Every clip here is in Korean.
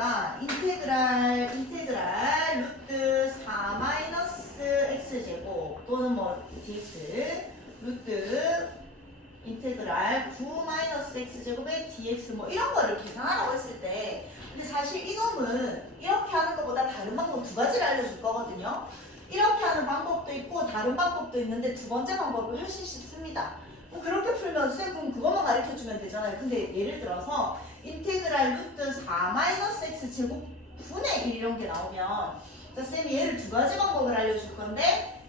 얘가 인테그랄 루트 4 마이너스 x제곱 또는 뭐 dx 루트 인테그랄 9 마이너스 x제곱의 dx 뭐 이런 거를 계산하라고 했을 때, 근데 사실 이놈은 이렇게 하는 것보다 다른 방법 두 가지를 알려줄 거거든요. 이렇게 하는 방법도 있고 다른 방법도 있는데 두 번째 방법이 훨씬 쉽습니다. 그렇게 풀면 쌤은 그것만 가르쳐주면 되잖아요. 근데 예를 들어서 인테그랄 루트 4 마이너스 x제곱 분의 1 이런 게 나오면, 자, 쌤이 얘를 두 가지 방법을 알려줄 건데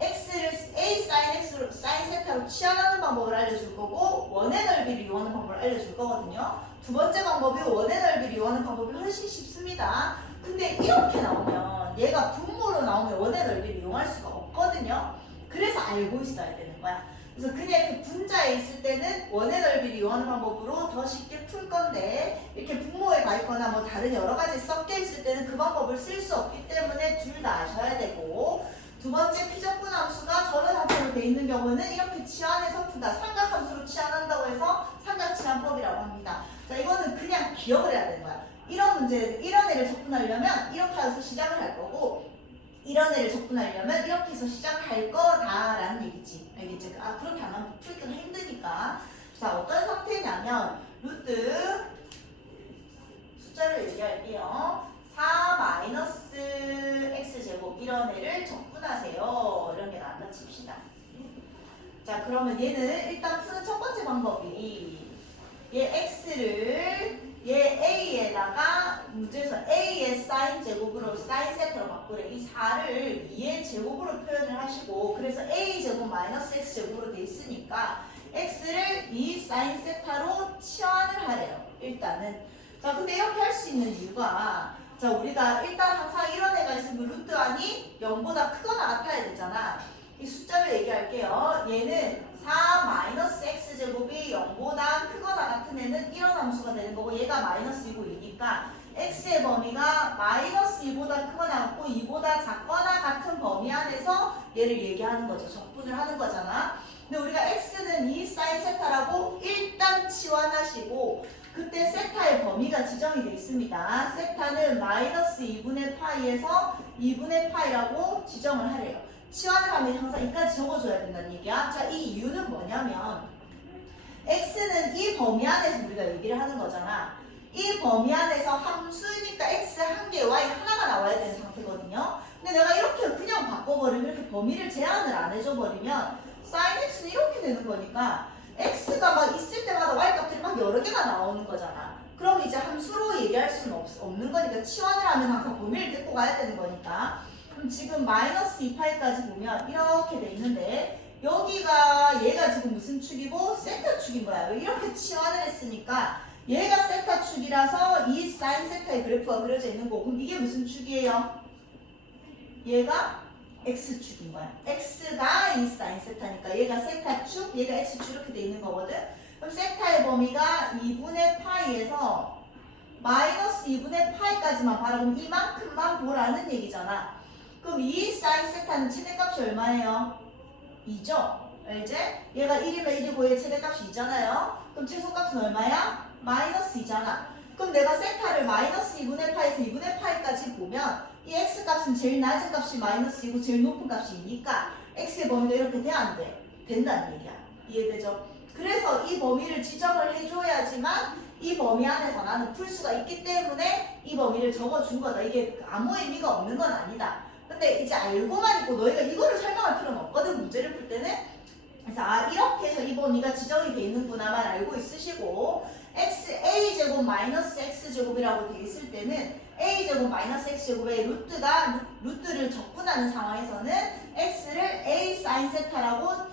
x를 a sin x로 sin 세타로 치환하는 방법을 알려줄 거고 원의 넓이를 이용하는 방법을 알려줄 거거든요. 두 번째 방법이 원의 넓이를 이용하는 방법이 훨씬 쉽습니다. 근데 이렇게 나오면 얘가 분모로 나오면 원의 넓이를 이용할 수가 없거든요. 그래서 알고 있어야 되는 거야. 그래서 그냥 이렇게 분자에 있을 때는 원의 넓이를 이용하는 방법으로 더 쉽게 풀 건데, 이렇게 분모에 가 있거나 뭐 다른 여러 가지 섞여 있을 때는 그 방법을 쓸 수 없기 때문에 둘 다 아셔야 되고, 두 번째 피적분 함수가 저런 형태로 돼 있는 경우는 이렇게 치환해서 푼다. 삼각함수로 치환한다고 해서 삼각치환법이라고 합니다. 자, 이거는 그냥 기억을 해야 되는 거야. 이런 문제, 이런 애를 접근하려면 이렇게 해서 시작을 할 거고, 이런 애를 접근하려면 이렇게 해서 시작을 할 거다라는 얘기지. 알겠지? 아, 그렇게 안 하면 풀기가 힘드니까. 자, 어떤 상태냐면 루트 숫자를 얘기할게요. 4 마이너스 x제곱 이런 애를 접근하세요. 이런 게 나왔다 칩시다. 자, 그러면 얘는 일단 푸는 첫 번째 방법이 얘 x를 얘 a에다가 문제에서 a의 sin 제곱으로 sin 세타로 바꾸래. 이 4를 2의 제곱으로 표현을 하시고, 그래서 a 제곱 마이너스 x 제곱으로 돼 있으니까 x를 2 sin 세타로 치환을 하래요. 일단은. 자, 근데 이렇게 할 수 있는 이유가, 자, 우리가 일단 항상 이런 애가 있으면 루트 안이 0보다 크거나 같아야 되잖아. 이 숫자를 얘기할게요. 얘는 4 마이너스 x제곱이 0보다 크거나 같은 애는 이런 함수가 되는 거고, 얘가 마이너스 2고 2니까 x의 범위가 마이너스 2보다 크거나 같고 2보다 작거나 같은 범위 안에서 얘를 얘기하는 거죠. 적분을 하는 거잖아. 근데 우리가 x는 2 sin 세타라고 일단 치환하시고, 그때 세타의 범위가 지정이 되어 있습니다. 세타는 마이너스 2분의 파이에서 2분의 파이라고 지정을 하래요. 치환을 하면 항상 이까지 적어줘야 된다는 얘기야. 자, 이 이유는 뭐냐면 x는 이 범위 안에서 우리가 얘기를 하는 거잖아. 이 범위 안에서 함수니까 x 한 개, y 하나가 나와야 되는 상태거든요. 근데 내가 이렇게 그냥 바꿔버리면, 이렇게 범위를 제한을 안 해줘버리면 sin x는 이렇게 되는 거니까 x가 막 있을 때마다 y값들이 막 여러 개가 나오는 거잖아. 그럼 이제 함수로 얘기할 수는 없는 거니까 치환을 하면 항상 범위를 데리고 가야 되는 거니까. 그럼 지금 마이너스 2파이까지 보면 이렇게 돼 있는데, 여기가 얘가 지금 무슨 축이고 세타 축인 거야. 이렇게 치환을 했으니까 얘가 세타 축이라서 이 sin 세타의 그래프가 그려져 있는 거고, 그럼 이게 무슨 축이에요? 얘가 x축인 거야. x가 이 sin 세타니까 얘가 세타축, 얘가 x축 이렇게 돼 있는 거거든. 그럼 세타의 범위가 2분의 파이에서 마이너스 2분의 파이까지만 봐라. 그럼 이만큼만 보라는 얘기잖아. 그럼 이 sin 세타는 최대값이 얼마예요? 2죠? 알지? 얘가 1이면 1이고 얘 최대값이 2잖아요. 그럼 최소값은 얼마야? 마이너스 2잖아. 그럼 내가 세타를 마이너스 2분의 파에서 2분의 파이까지 보면 이 x값은 제일 낮은 값이 마이너스 2고 제일 높은 값이 2니까 x의 범위가 이렇게 돼? 안 돼? 된다는 얘기야. 이해되죠? 그래서 이 범위를 지정을 해줘야지만 이 범위 안에서 나는 풀 수가 있기 때문에 이 범위를 적어준 거다. 이게 아무 의미가 없는 건 아니다. 근데 이제 알고만 있고 너희가 이거를 설명할 필요는 없거든, 문제를 풀 때는. 그래서 아, 이렇게 해서 이 범위가 지정이 돼 있는구나만 알고 있으시고, a제곱 마이너스 x제곱이라고 돼 있을 때는 a제곱 마이너스 x제곱의 루트를 적분하는 상황에서는 x를 a sin 세타라고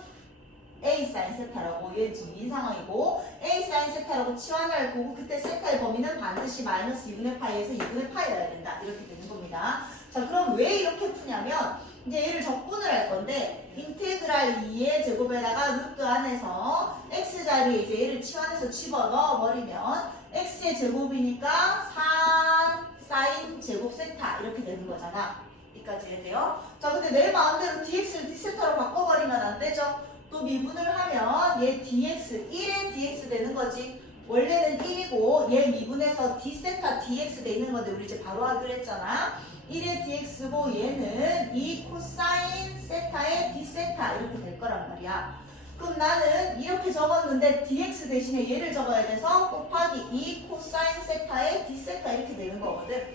얘 지금 이 상황이고, a sin 세타라고 치환할 거고, 그때 세타의 범위는 반드시 마이너스 2분의 파이에서 2분의 파이여야 된다. 이렇게 되는 겁니다. 자, 그럼 왜 이렇게 푸냐면 이제 얘를 적분을 할 건데, 인테그랄 2의 제곱에다가 루트 안에서 x자리에 이제 얘를 치환해서 집어넣어 버리면 x의 제곱이니까 4 sin 제곱 세타 이렇게 되는 거잖아. 여기까지 해야 돼요. 자, 근데 내 마음대로 dx를 d세타로 바꿔버리면 안 되죠. 또 미분을 하면 얘 dx, 1의 dx 되는 거지. 원래는 1이고 얘 미분해서 d세타 dx 돼 있는 건데 우리 이제 바로 하기로 했잖아. 1의 dx고 얘는 2 코사인 세타의 d세타 이렇게 될 거란 말이야. 그럼 나는 이렇게 적었는데 dx 대신에 얘를 적어야 돼서 곱하기 2 코사인 세타의 d세타 이렇게 되는 거거든.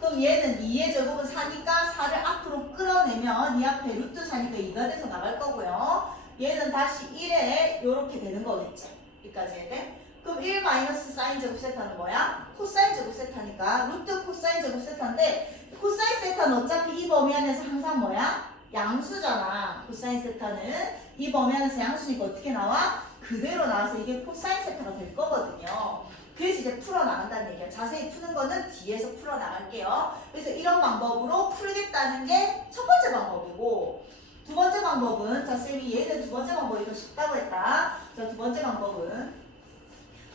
그럼 얘는 2의 제곱은 4니까 4를 앞으로 끌어내면 이 앞에 루트 4니까 2가 돼서 나갈 거고요. 얘는 다시 1에 이렇게 되는 거겠지. 여기까지 해야 돼? 그럼 1 마이너스 사인 제곱 세타는 뭐야? 코사인 제곱 세타니까 루트 코사인 제곱 세타인데 코사인 세타는 어차피 이 범위 안에서 항상 뭐야? 양수잖아. 코사인 세타는 이 범위 안에서 양수니까 어떻게 나와? 그대로 나와서 이게 코사인 세타가 될 거거든요. 그래서 이제 풀어나간다는 얘기야. 자세히 푸는 거는 뒤에서 풀어나갈게요. 그래서 이런 방법으로 풀겠다는 게 첫 번째 방법이고, 두 번째 방법은, 자, 쌤이 얘는 두 번째 방법이 더 쉽다고 했다. 자, 두 번째 방법은,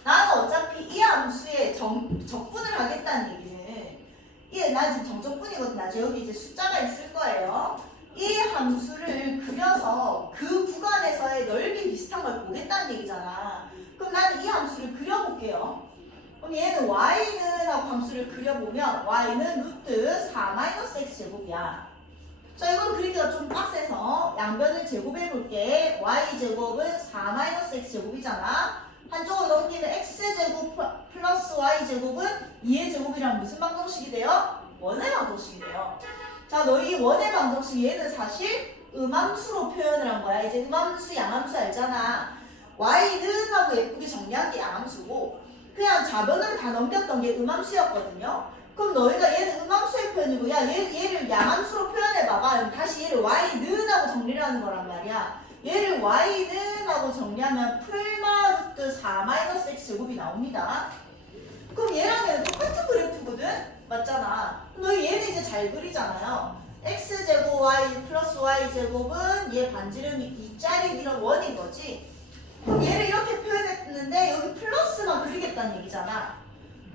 나는 어차피 이 함수에 적분을 하겠다는 얘기는, 난 지금 정적분이거든. 나중에 여기 이제 숫자가 있을 거예요. 이 함수를 그려서 그 구간에서의 넓이 비슷한 걸 보겠다는 얘기잖아. 그럼 나는 이 함수를 그려볼게요. 그럼 얘는 y는 하고 함수를 그려보면 y는 루트 4-x 제곱이야. 자, 이건 그리기가 좀 빡세서 양변을 제곱해볼게. y제곱은 4-x 제곱이잖아. 한쪽으로 넘기면 x제곱 플러스 y제곱은 2의 제곱이랑 무슨 방정식이 돼요? 원의 방정식이 돼요. 자, 너희 원의 방정식 얘는 사실 음함수로 표현을 한 거야. 이제 음함수, 양함수 알잖아. y는 하고 예쁘게 정리한 게 양함수고 그냥 좌변으로 다 넘겼던 게 음함수였거든요. 그럼 너희가 얘는 음함수의 표현이고 야 얘를 양함수로 표현해봐봐. 그럼 다시 얘를 y는 하고 정리를 하는 거란 말이야. 얘를 y는 하고 정리하면 풀마 루트 4-x 제곱이 나옵니다. 그럼 얘랑 얘는 똑같은 그래프거든? 맞잖아. 너희 얘는 이제 잘 그리잖아요. x제곱 y 플러스 y제곱은 얘 반지름이 2짜리 이런 원인 거지. 그럼 얘를 이렇게 표현했는데 여기 플러스만 그리겠다는 얘기잖아.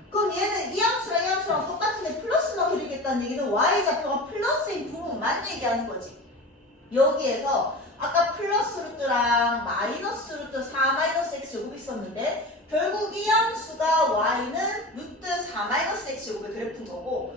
그럼 얘는 이 함수랑 이 함수랑 똑같은데 플러스만 그리겠다는 얘기는 y좌표가 플러스인 부분만 얘기하는 거지. 여기에서 아까 플러스 루트랑 마이너스 루트 4-x 제곱이 있었는데 결국 이 함수가 y는 루트 4-x 제곱의 그래프인 거고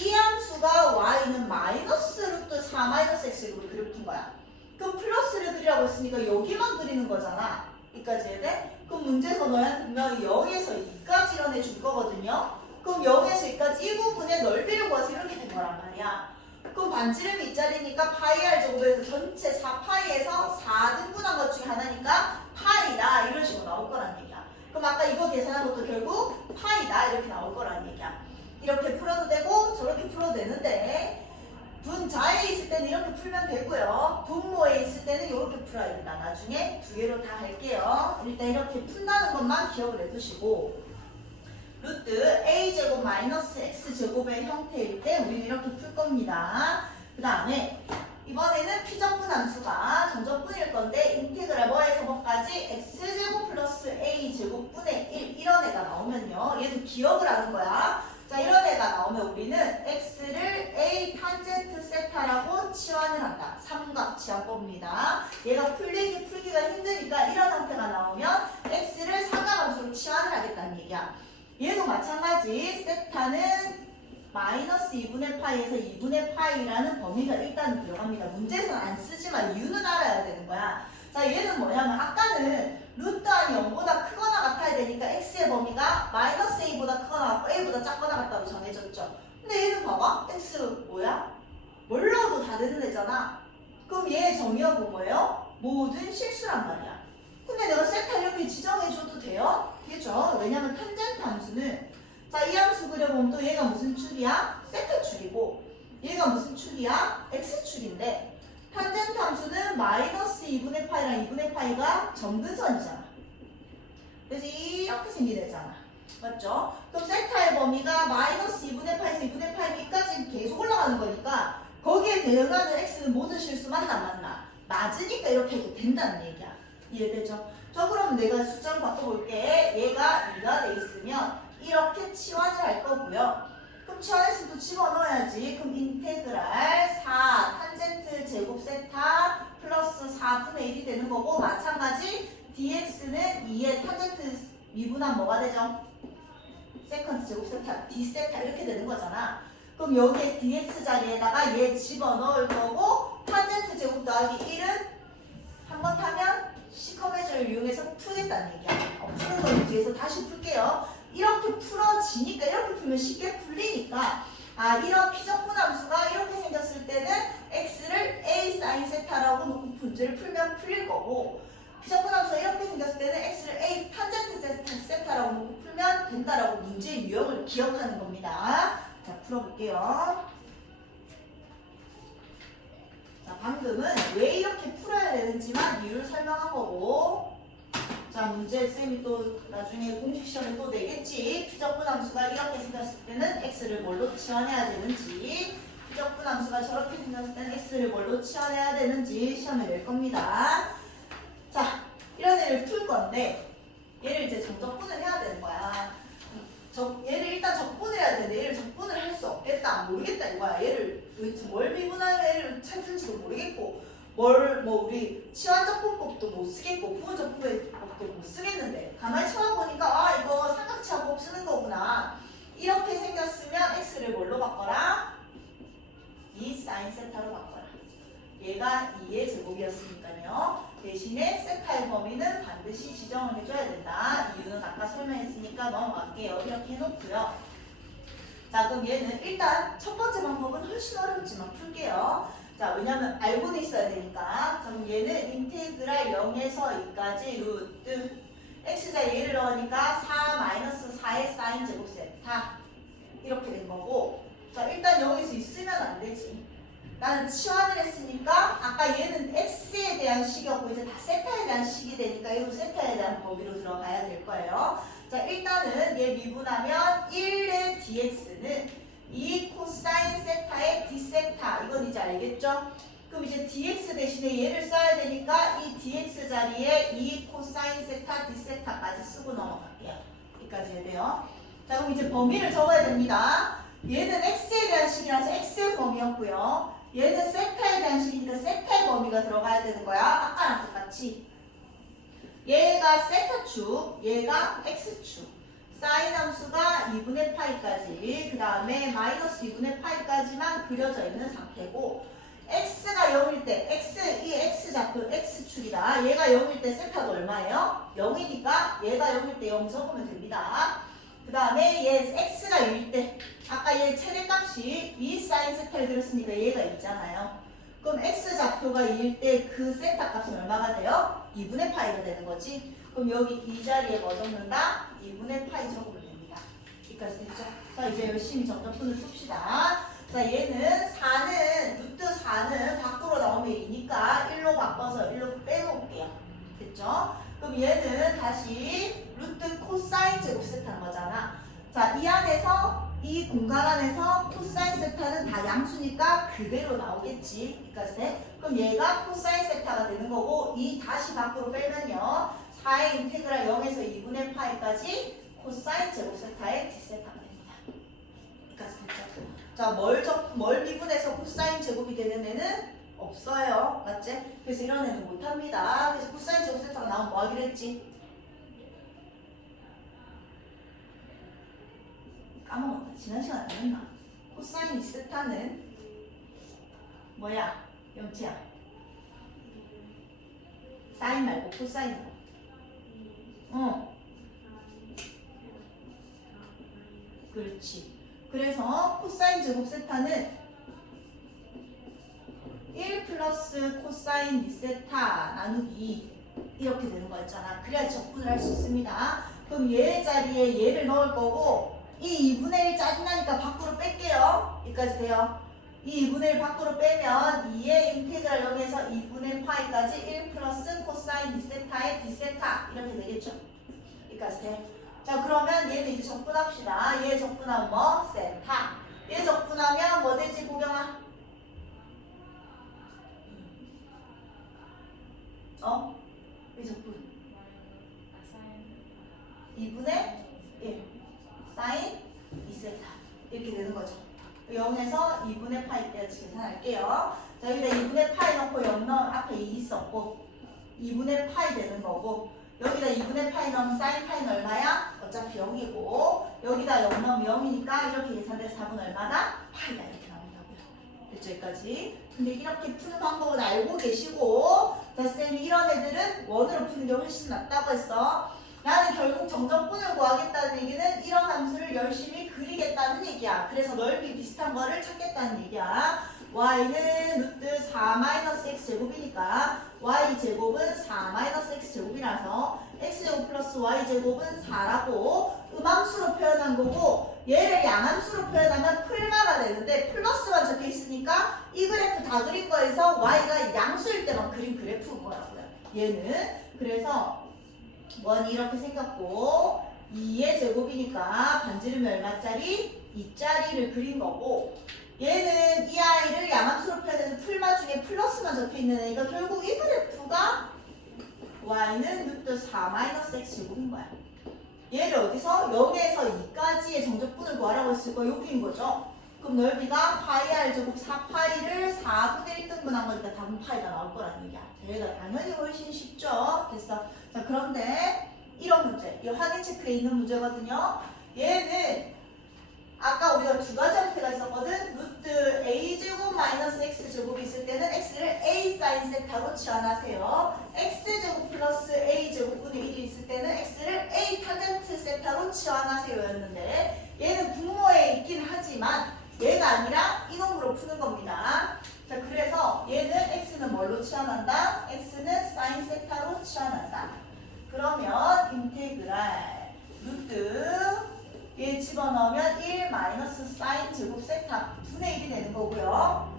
이 함수가 y는 마이너스 루트 4-x 제곱의 그래프인 거야. 그럼 플러스를 그리라고 했으니까 여기만 그리는 거잖아. 여기까지 해야 돼? 그럼 문제에서 너희한테 분명히 0에서 2까지 이뤄내 줄 거거든요. 그럼 0에서 2까지 이 부분의 넓이를 구해서 이렇게 된 거란 말이야. 그럼 반지름이 2짜리니까 파이 r 제곱에서 전체 4파이에서 4등분한 것 중에 하나니까 파이다 이런 식으로 나올 거란 얘기야. 그럼 아까 이거 계산한 것도 결국 파이다 이렇게 나올 거란 얘기야. 이렇게 풀어도 되고 저렇게 풀어도 되는데 분자에 있을 때는 이렇게 풀면 되고요. 분모에 있을 때는 이렇게 풀어야 된다. 나중에 두 개로 다 할게요. 일단 이렇게 푼다는 것만 기억을 해두시고 루트 a제곱 마이너스 x제곱의 형태일 때 우리는 이렇게 풀 겁니다. 그 다음에 이번에는 피정분 함수가 정적분일 건데 인테그랄 뭐에서 뭐까지 x제곱 플러스 a제곱분의 1 이런 애가 나오면요. 얘도 기억을 하는 거야. 자, 이런 애가 나오면 우리는 x를 a 탄젠트 세타라고 치환을 한다. 삼각치환법입니다. 얘가 풀기가 힘드니까 이런 형태가 나오면 x를 삼각함수로 치환을 하겠다는 얘기야. 얘도 마찬가지 세타는 마이너스 2분의 파이에서 2분의 파이라는 범위가 일단 들어갑니다. 문제에서는 안 쓰지만 이유는 알아야 되는 거야. 자, 얘는 뭐냐면 아까는 루트 안이 0보다 크거나 같아야 되니까 x의 범위가 마이너스 a보다 크거나 같고 a보다 작거나 같다고 정해졌죠. 근데 얘는 봐봐. x 뭐야? 뭘 넣어도 다 되는 애잖아. 그럼 얘 정의하고 뭐예요? 모든 실수란 말이야. 근데 내가 세타 이렇게 지정해줘도 돼요? 되죠. 왜냐면 탄젠트 함수는 자, 이 함수 그려보면 또 얘가 무슨 축이야? 세타 축이고 얘가 무슨 축이야? x축인데 탄젠트 함수는 마이너스 2분의 파이랑 2분의 파이가 점근선이잖아. 그래서 이렇게 생기되잖아. 맞죠? 그럼 세타의 범위가 마이너스 2분의 파이에서 2분의 파이까지 계속 올라가는 거니까 거기에 대응하는 x는 모든 실수 맞나? 맞으니까 이렇게 해도 된다는 얘기야. 이해되죠? 자, 그럼 내가 숫자로 바꿔볼게. 얘가 2가 돼 있으면 이렇게 치환을 할 거고요. 그럼 치환했으면 또 집어넣어야지. 그럼 인테그랄 4 탄젠트 제곱 세타 플러스 4분의 1이 되는 거고 마찬가지 dx는 2의 탄젠트 미분한 뭐가 되죠? 세컨드 제곱 세타 d 세타 이렇게 되는 거잖아. 그럼 여기에 dx 자리에다가 얘 집어넣을 거고 탄젠트 제곱 더하기 1은 한 번 타면 시커매저를 이용해서 풀겠다는 얘기야. 푸는 걸 뒤에서 다시 풀게요. 이렇게 풀어지니까 이렇게 풀면 쉽게 풀리니까 이런 피적분 함수가 이렇게 생겼을 때는 x를 a sin 세타라고 놓고 문제를 풀면 풀릴 거고 피적분 함수가 이렇게 생겼을 때는 x를 a 탄젠트 세타라고 놓고 풀면 된다라고 문제의 유형을 기억하는 겁니다. 자, 풀어볼게요. 자, 방금은 왜 이렇게 풀어야 되는지만 이유를 설명한 거고, 자, 문제 쌤이 또 나중에 공식 시험에 또 내겠지. 피적분 함수가 이렇게 생겼을 때는 x를 뭘로 치환해야 되는지, 피적분 함수가 저렇게 생겼을 때는 x를 뭘로 치환해야 되는지 시험에 낼 겁니다. 자, 이런 애를 풀 건데 얘를 이제 정적분을 해야 되는 거야. 얘를 일단 적분을 해야 되는데 얘를 적분을 할 수 없겠다, 모르겠다 이거야. 얘를 뭘 미분하면 얘를 찾을지도 모르겠고 우리 치환적분법도 못 쓰겠고 부분적분법도 못 쓰겠는데 가만히 쳐다보니까 이거 삼각치화법 쓰는 거구나. 이렇게 생겼으면 x를 뭘로 바꿔라? 2 sin 세타로 바꿔라. 얘가 2의 제곱이었으니까요. 대신에 세타의 범위는 반드시 지정을 해줘야 된다. 이유는 아까 설명했으니까 넘어갈게요. 이렇게 해놓고요. 자, 그럼 얘는 일단 첫 번째 방법은 훨씬 어렵지만 풀게요. 자, 왜냐면 알고는 있어야 되니까. 자, 그럼 얘는 인테그랄 0에서 2까지 루트 x자 얘를 넣으니까 4-4의 사인 제곱 세타 이렇게 된 거고. 자, 일단 여기서 있으면 안 되지. 나는 치환을 했으니까 아까 얘는 x에 대한 식이었고 이제 다 세타에 대한 식이 되니까 이거 세타에 대한 범위로 들어가야 될 거예요. 자, 일단은 얘 미분하면 1의 dx는 2 코사인 세타의 d 세타, 이건 이제 알겠죠? 그럼 이제 dx 대신에 얘를 써야 되니까 이 dx 자리에 2 코사인 세타 d 세타까지 쓰고 넘어갈게요. 여기까지 해야 돼요. 자, 그럼 이제 범위를 적어야 됩니다. 얘는 x에 대한 식이라서 x의 범위였고요. 얘는 세타에 대한 식이니까 세타의 범위가 들어가야 되는 거야. 아까랑 똑같이. 얘가 세타축, 얘가 x축. 사인 함수가 2분의 파이까지, 그 다음에 마이너스 2분의 파이까지만 그려져 있는 상태고, x가 0일 때, 이 x좌표 x축이다. 얘가 0일 때 세타가 얼마예요? 0이니까 얘가 0일 때 0 적으면 됩니다. 그 다음에 얘 x가 1일 때, 아까 얘 최대값이 2 사인 세타를 들었으니까 얘가 있잖아요. 그럼 x좌표가 2일 때 그 세타 값은 얼마가 돼요? 2분의 파이가 되는 거지. 그럼 여기 이 자리에 뭐 적는다? 2분의 파이 적으면 됩니다. 여기까지 됐죠? 자, 이제 열심히 정적분을 풉시다. 자, 얘는 4는 루트 4는 밖으로 나오면 2니까 1로 바꿔서 1로 빼놓을게요. 됐죠? 그럼 얘는 다시 루트 코사인 제곱 세타인 거잖아. 자, 이 안에서 이 공간 안에서 코사인 세타는 다 양수니까 그대로 나오겠지. 여기까지 돼? 그럼 얘가 코사인 세타가 되는 거고 이 다시 밖으로 빼면요 4의 인테그랄 0에서 2분의 파이까지 코사인 제곱 세타의 d 세타가 됩니다. 여기까지 됐죠? 자, 뭘 미분해서 코사인 제곱이 되는 애는 없어요. 맞지? 그래서 이런 애는 못합니다. 그래서 코사인 제곱 세타가 나오면 뭐 하기로 했지? 까먹었다. 지난 시간에 안 했나? 코사인 2세타는 뭐야? 영지야. 사인 말고 코사인으로. 그렇지. 그래서 코사인 제곱 세타는 1 플러스 코사인 2세타 나누기 2 이렇게 되는 거였잖아. 그래야 적분을 할 수 있습니다. 그럼 얘 자리에 얘를 넣을 거고 이 2분의 1 짜증나니까 밖으로 뺄게요. 여기까지 돼요. 이 2분의 1 밖으로 빼면 2의 인테그랄 0에서 2분의 파이까지 1 플러스 코사인 2세타의 d세타 이렇게 되겠죠. 여기까지 돼. 자, 그러면 얘는 이제 적분합시다. 얘 적분하면 뭐? 세타. 얘 적분하면 뭐 되지, 보경아? 얘 적분 2분의 1 사인 2세타 이렇게 되는 거죠. 0에서 2분의 파이까지 계산할게요. 자, 여기다 2분의 파이 넣고 0 넣은 앞에 2 있었고 2분의 파이 되는 거고 여기다 2분의 파이 넣으면 사인 파이는 얼마야? 어차피 0이고 여기다 0 넣으면 0이니까 이렇게 계산돼서 답은 얼마다? 파이다 이렇게 나온다고요. 됐죠 여기까지? 근데 이렇게 푸는 방법은 알고 계시고 자 쌤이 이런 애들은 원으로 푸는 게 훨씬 낫다고 했어. 나는 결국 정적분을 구하겠다는 얘기는 이런 함수를 열심히 그리겠다는 얘기야. 그래서 넓이 비슷한 거를 찾겠다는 얘기야. y는 루트 4-x제곱이니까 y제곱은 4-x제곱이라서 x제곱 플러스 y제곱은 4라고 음함수로 표현한 거고 얘를 양함수로 표현하면 풀마가 되는데 플러스만 적혀 있으니까 이 그래프 다 그린 거에서 y가 양수일 때만 그린 그래프인 거라고요. 얘는 그래서 원이 이렇게 생겼고 2의 제곱이니까 반지름이 얼마짜리? 2짜리를 그린 거고 얘는 이 아이를 양함수로 표현해서 풀마 중에 플러스만 적혀있는 애가 결국 이 그래프가 y는 루트 4-x 제곱인 거야. 얘를 어디서? 0에서 2까지의 정적분을 구하라고 했을 거 여기인 거죠. 그럼 넓이가 파이 r 제곱 4파이를 4분의 1등분한 거니까 답은 파이가 나올 거라는 얘기야. 얘가 당연히 훨씬 쉽죠. 됐어. 자 그런데 이런 문제, 이 확인 체크에 있는 문제거든요. 얘는 아까 우리가 두 가지 형태가 있었거든. 루트 a제곱 마이너스 x제곱이 있을 때는 x를 a 사인 세타로 치환하세요. x제곱 플러스 a제곱분의 1이 있을 때는 x를 a 타젠트 세타로 치환하세요 였는데 얘는 분모에 있긴 하지만 얘가 아니라 이놈으로 푸는 겁니다. 자 그래서 얘는 x는 뭘로 치환한다? x는 사인 세타로 치환한다. 그러면 인테그랄 루트 얘 집어넣으면 1 마이너스 사인 제곱 세타 분의 1이 되는 거고요.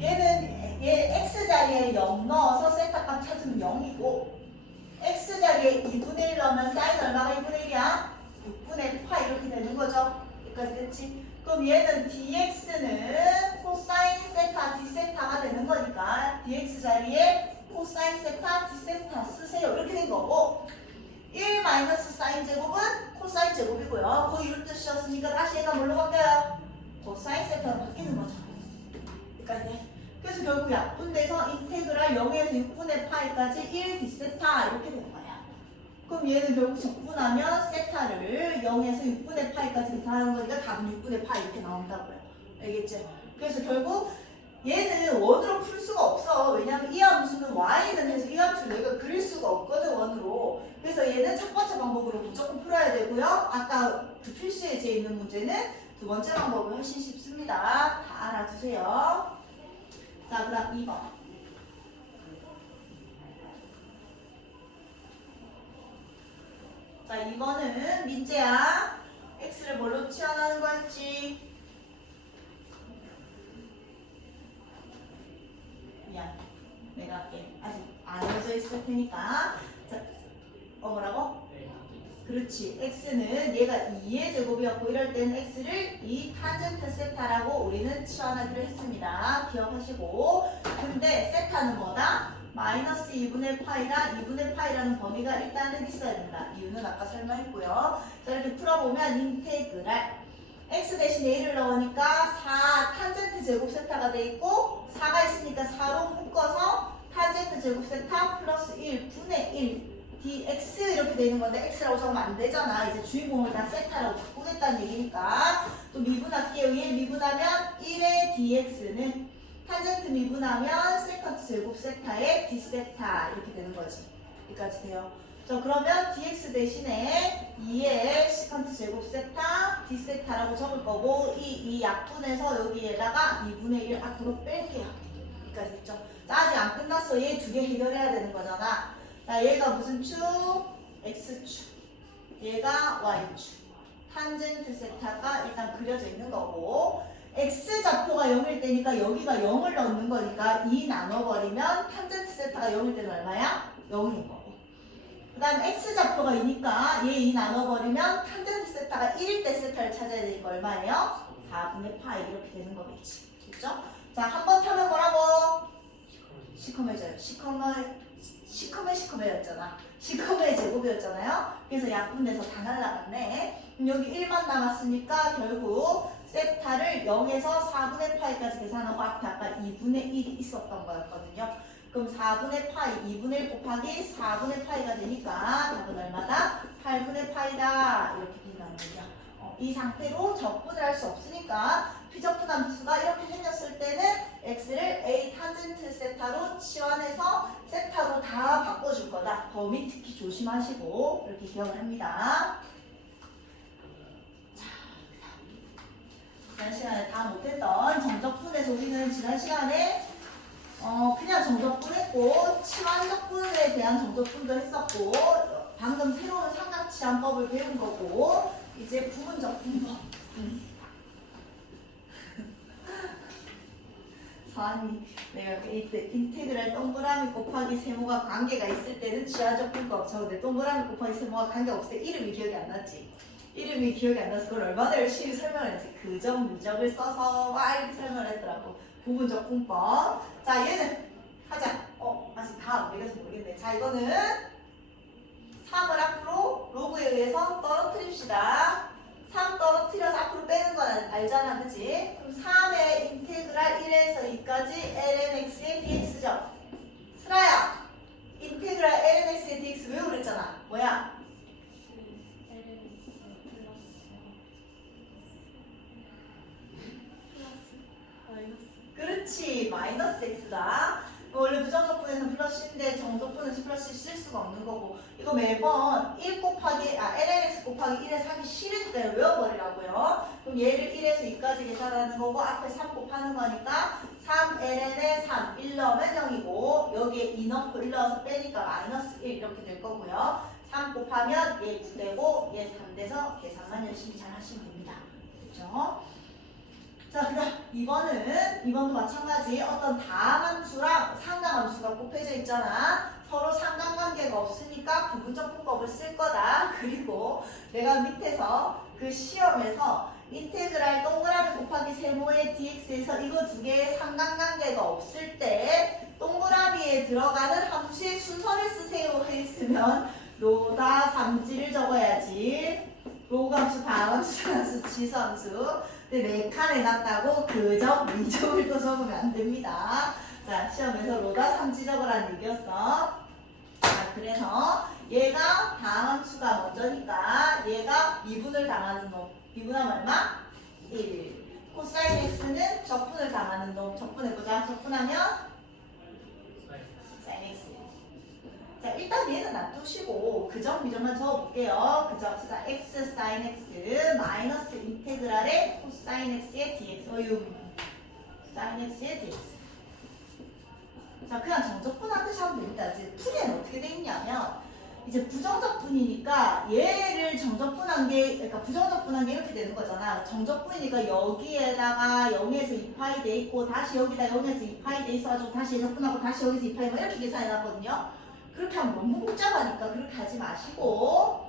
얘는 얘 x 자리에 0 넣어서 세타 값 찾으면 0이고 x 자리에 2분의 1 넣으면 사인 얼마가 2분의 1이야? 6분의 파 이렇게 되는 거죠. 여기까지 됐지? 그럼 얘는 dx는 코사인 세타 d세타가 되는 거니까 dx 자리에 코사인 세타 d세타 쓰세요. 이렇게 된 거고 1 마이너스 사인 제곱은 코사인 제곱이고요. 거의 이런 뜻이었으니까 다시 얘가 뭘로 바뀌어요? 코사인 세타로 바뀌는 거죠. 그러니까 그래서 결국 약분돼서 인테그랄 0에서 6분의 파이까지 1 d세타 이렇게 되는 거야. 그럼 얘는 결국 적분하면 세타를 0에서 6분의 파이까지 계산하는 거니까 답은 6분의 파이 이렇게 나온다고요. 알겠지? 그래서 결국 얘는 원으로 풀 수가 없어. 왜냐면 이 함수는 y는 해서 이 함수를 내가 그릴 수가 없거든 원으로. 그래서 얘는 첫 번째 방법으로 무조건 풀어야 되고요. 아까 그 필수예제에 있는 문제는 두 번째 방법이 훨씬 쉽습니다. 다 알아두세요. 자 그 다음 2번. 자 이거는 민재야 x를 뭘로 치환하는 거였지? 미안 내가 할게. 아직 안 알려져 있을 테니까. 자, 뭐라고? 그렇지. x는 얘가 2의 제곱이었고 이럴 때는 x를 2 탄젠트 세타라고 우리는 치환하기로 했습니다. 기억하시고. 근데 세타는 뭐다? 마이너스 2분의 파이랑 2분의 파이라는 범위가 일단은 있어야 된다. 이유는 아까 설명했고요. 자 이렇게 풀어보면 인테그랄 x 대신에 1을 넣으니까 4 탄젠트 제곱 세타가 돼 있고 4가 있으니까 4로 묶어서 탄젠트 제곱 세타 플러스 1 분의 1 dx 이렇게 돼 있는 건데 x라고 적으면 안 되잖아. 이제 주인공을 다 세타라고 바꾸겠다는 얘기니까 또 미분할게요. 얘 미분하면 1의 dx는 탄젠트 미분하면 세컨트 제곱 세타의 d세타 이렇게 되는 거지. 여기까지 돼요. 자 그러면 dx 대신에 2의 시컨트 제곱 세타 d세타라고 적을 거고 이 약분해서 여기에다가 2분의 1 앞으로 뺄게요. 여기까지 됐죠? 자 아직 안 끝났어. 얘 두 개 해결해야 되는 거잖아. 자 얘가 무슨 축? x축. 얘가 y축. 탄젠트 세타가 일단 그려져 있는 거고 x좌표가 0일 때니까 여기가 0을 넣는 거니까 2 나눠버리면 탄젠트 세타가 0일 때는 얼마야? 0인 거고 그 다음 x좌표가 2니까 얘 2 나눠버리면 탄젠트 세타가 1일 때 세타를 찾아야 되니까 얼마예요? 4분의 파이 이렇게 되는 거겠지. 됐죠? 자 한 번 타면 뭐라고? 시커매져요. 시커매였잖아. 시커매 제곱이었잖아요. 그래서 약분돼서 다 날라갔네. 그럼 여기 1만 남았으니까 결국 세타를 0에서 4분의 파이까지 계산하고 앞에 아까 2분의 1이 있었던 거였거든요. 그럼 4분의 파이 2분의 1 곱하기 4분의 파이가 되니까 답은 얼마다? 8분의 파이다 이렇게 된다는 거죠. 이 상태로 적분을 할 수 없으니까 피적분 함수가 이렇게 생겼을 때는 x를 a 탄젠트 세타로 치환해서 세타로 다 바꿔줄 거다. 범위 특히 조심하시고 이렇게 기억을 합니다. 지난 시간에 다 못했던 정적분에서 우리는 지난 시간에 그냥 정적분 했고 치환적분에 대한 정적분도 했었고 방금 새로운 삼각치환법을 배운 거고 이제 부분적분법 서한이 내가 이때 인테그랄 동그라미 곱하기 세모가 관계가 있을 때는 치환적분법 적은데 동그라미 곱하기 세모가 관계가 없을 때 이름이 기억이 안 났지. 이름이 기억이 안 나서 그걸 얼마나 열심히 설명했지. 그적, 미적을 써서 와 이렇게 설명을 했더라고. 부분적 분법. 자 얘는 하자. 아직 다 외워서 모르겠네. 자 이거는 3을 앞으로 로그에 의해서 떨어뜨립시다. 3 떨어뜨려서 앞으로 빼는 건 알잖아, 그치? 그럼 3의 인테그랄 1에서 2까지 lnx의 dx죠. 슬아야, 인테그랄 lnx의 dx 외우고 그랬잖아. 뭐야? 그렇지, 마이너스 x다. 원래 부정적분에서는 플러스인데 정적분에서 플러스 쓸 수가 없는 거고 이거 매번 1 곱하기 lnx 곱하기 1에서 하기 싫으니까 외워버리라고요. 그럼 얘를 1에서 2까지 계산하는 거고 앞에 3 곱하는 거니까 3ln에 3, 1 넣으면 0이고 여기에 2 넣고 1 넣어서 빼니까 마이너스 1 이렇게 될 거고요. 3 곱하면 얘 9되고 얘 3돼서 계산만 열심히 잘 하시면 됩니다. 그렇죠? 자, 그 다음 2번도 마찬가지 어떤 다함함수랑 상강함수가 곱해져 있잖아. 서로 상관관계가 없으니까 부분적분법을 쓸 거다. 그리고 내가 밑에서 그 시험에서 인테그랄 동그라미 곱하기 세모의 dx에서 이거 두 개의 상관관계가 없을 때 동그라미에 들어가는 함수의 순서를 쓰세요 했으면 로다 삼지를 적어야지. 로그함수, 다함수, 상함수, 지수함수. 근데 4칸 해놨다고 그적, 미적을 또 적으면 안 됩니다. 자, 시험에서 로다 삼지 적으라는 얘기였어. 자, 그래서 얘가 다함수가 먼저니까 얘가 미분을 당하는 놈. 미분하면 얼마? 1. 코사인 x는 적분을 당하는 놈. 적분해보자. 적분하면? 사인 x. 자, 일단 얘는 놔두시고 그적 미적만 적어볼게요. 그적 x 사인 x 마이너스 인테그랄의 코사인 x의 dx 사인 x의 dx. 자, 그냥 정적분 하듯이 하면 됩니다. 이제 풀이에는 어떻게 돼 있냐면 이제 부정적분이니까 얘를 정적분한 게 그러니까 부정적분한 게 이렇게 되는 거잖아. 정적분이니까 여기에다가 0에서 2파이 돼 있고 다시 여기다 0에서 2파이 돼 있어가지고 다시 적분하고 다시 여기서 2파이 뭐 이렇게 계산해놨거든요. 그렇게 하면 너무 복잡하니까 그렇게 하지 마시고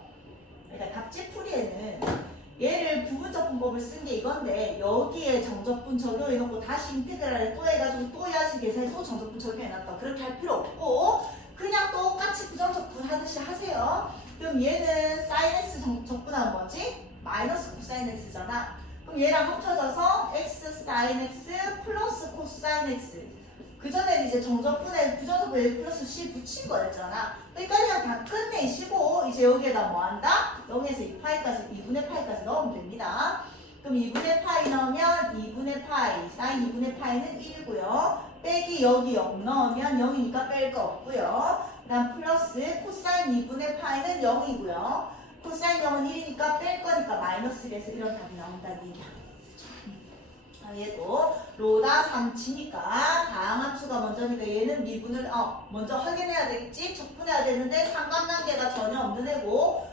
그러니까 답지풀이에는 얘를 부분적분법을 쓴 게 이건데 여기에 정적분 적용해놓고 다시 인테그랄을 또 해가지고 또 해야지 계산해 또 정적분 적용해놨다. 그렇게 할 필요 없고 그냥 똑같이 부정적분 하듯이 하세요. 그럼 얘는 사인 x 적분하면 뭐지? 마이너스 코사인 x잖아. 그럼 얘랑 합쳐져서 x 사인 x 플러스 코사인 x. 그 전에는 이제 정적분에 부정적분에 플러스 c 붙인 거였잖아. 그러니까 그냥 다 끝내시고 이제 여기에다 뭐 한다? 0에서 2파이까지 2분의 파이까지 넣으면 됩니다. 그럼 2분의 파이 넣으면 2분의 파이 사인 2분의 파이는 1이고요. 빼기 여기 0 넣으면 0이니까 뺄 거 없고요. 그 다음 플러스 코사인 2분의 파이는 0이고요. 코사인 0은 1이니까 뺄 거니까 마이너스 1에서 이런 답이 나온다는 얘기야. 얘도 로다 3치니까 다함함수가 먼저니까 얘는 미분을 먼저 확인해야 되겠지? 적분해야 되는데 상관관계가 전혀 없는 애고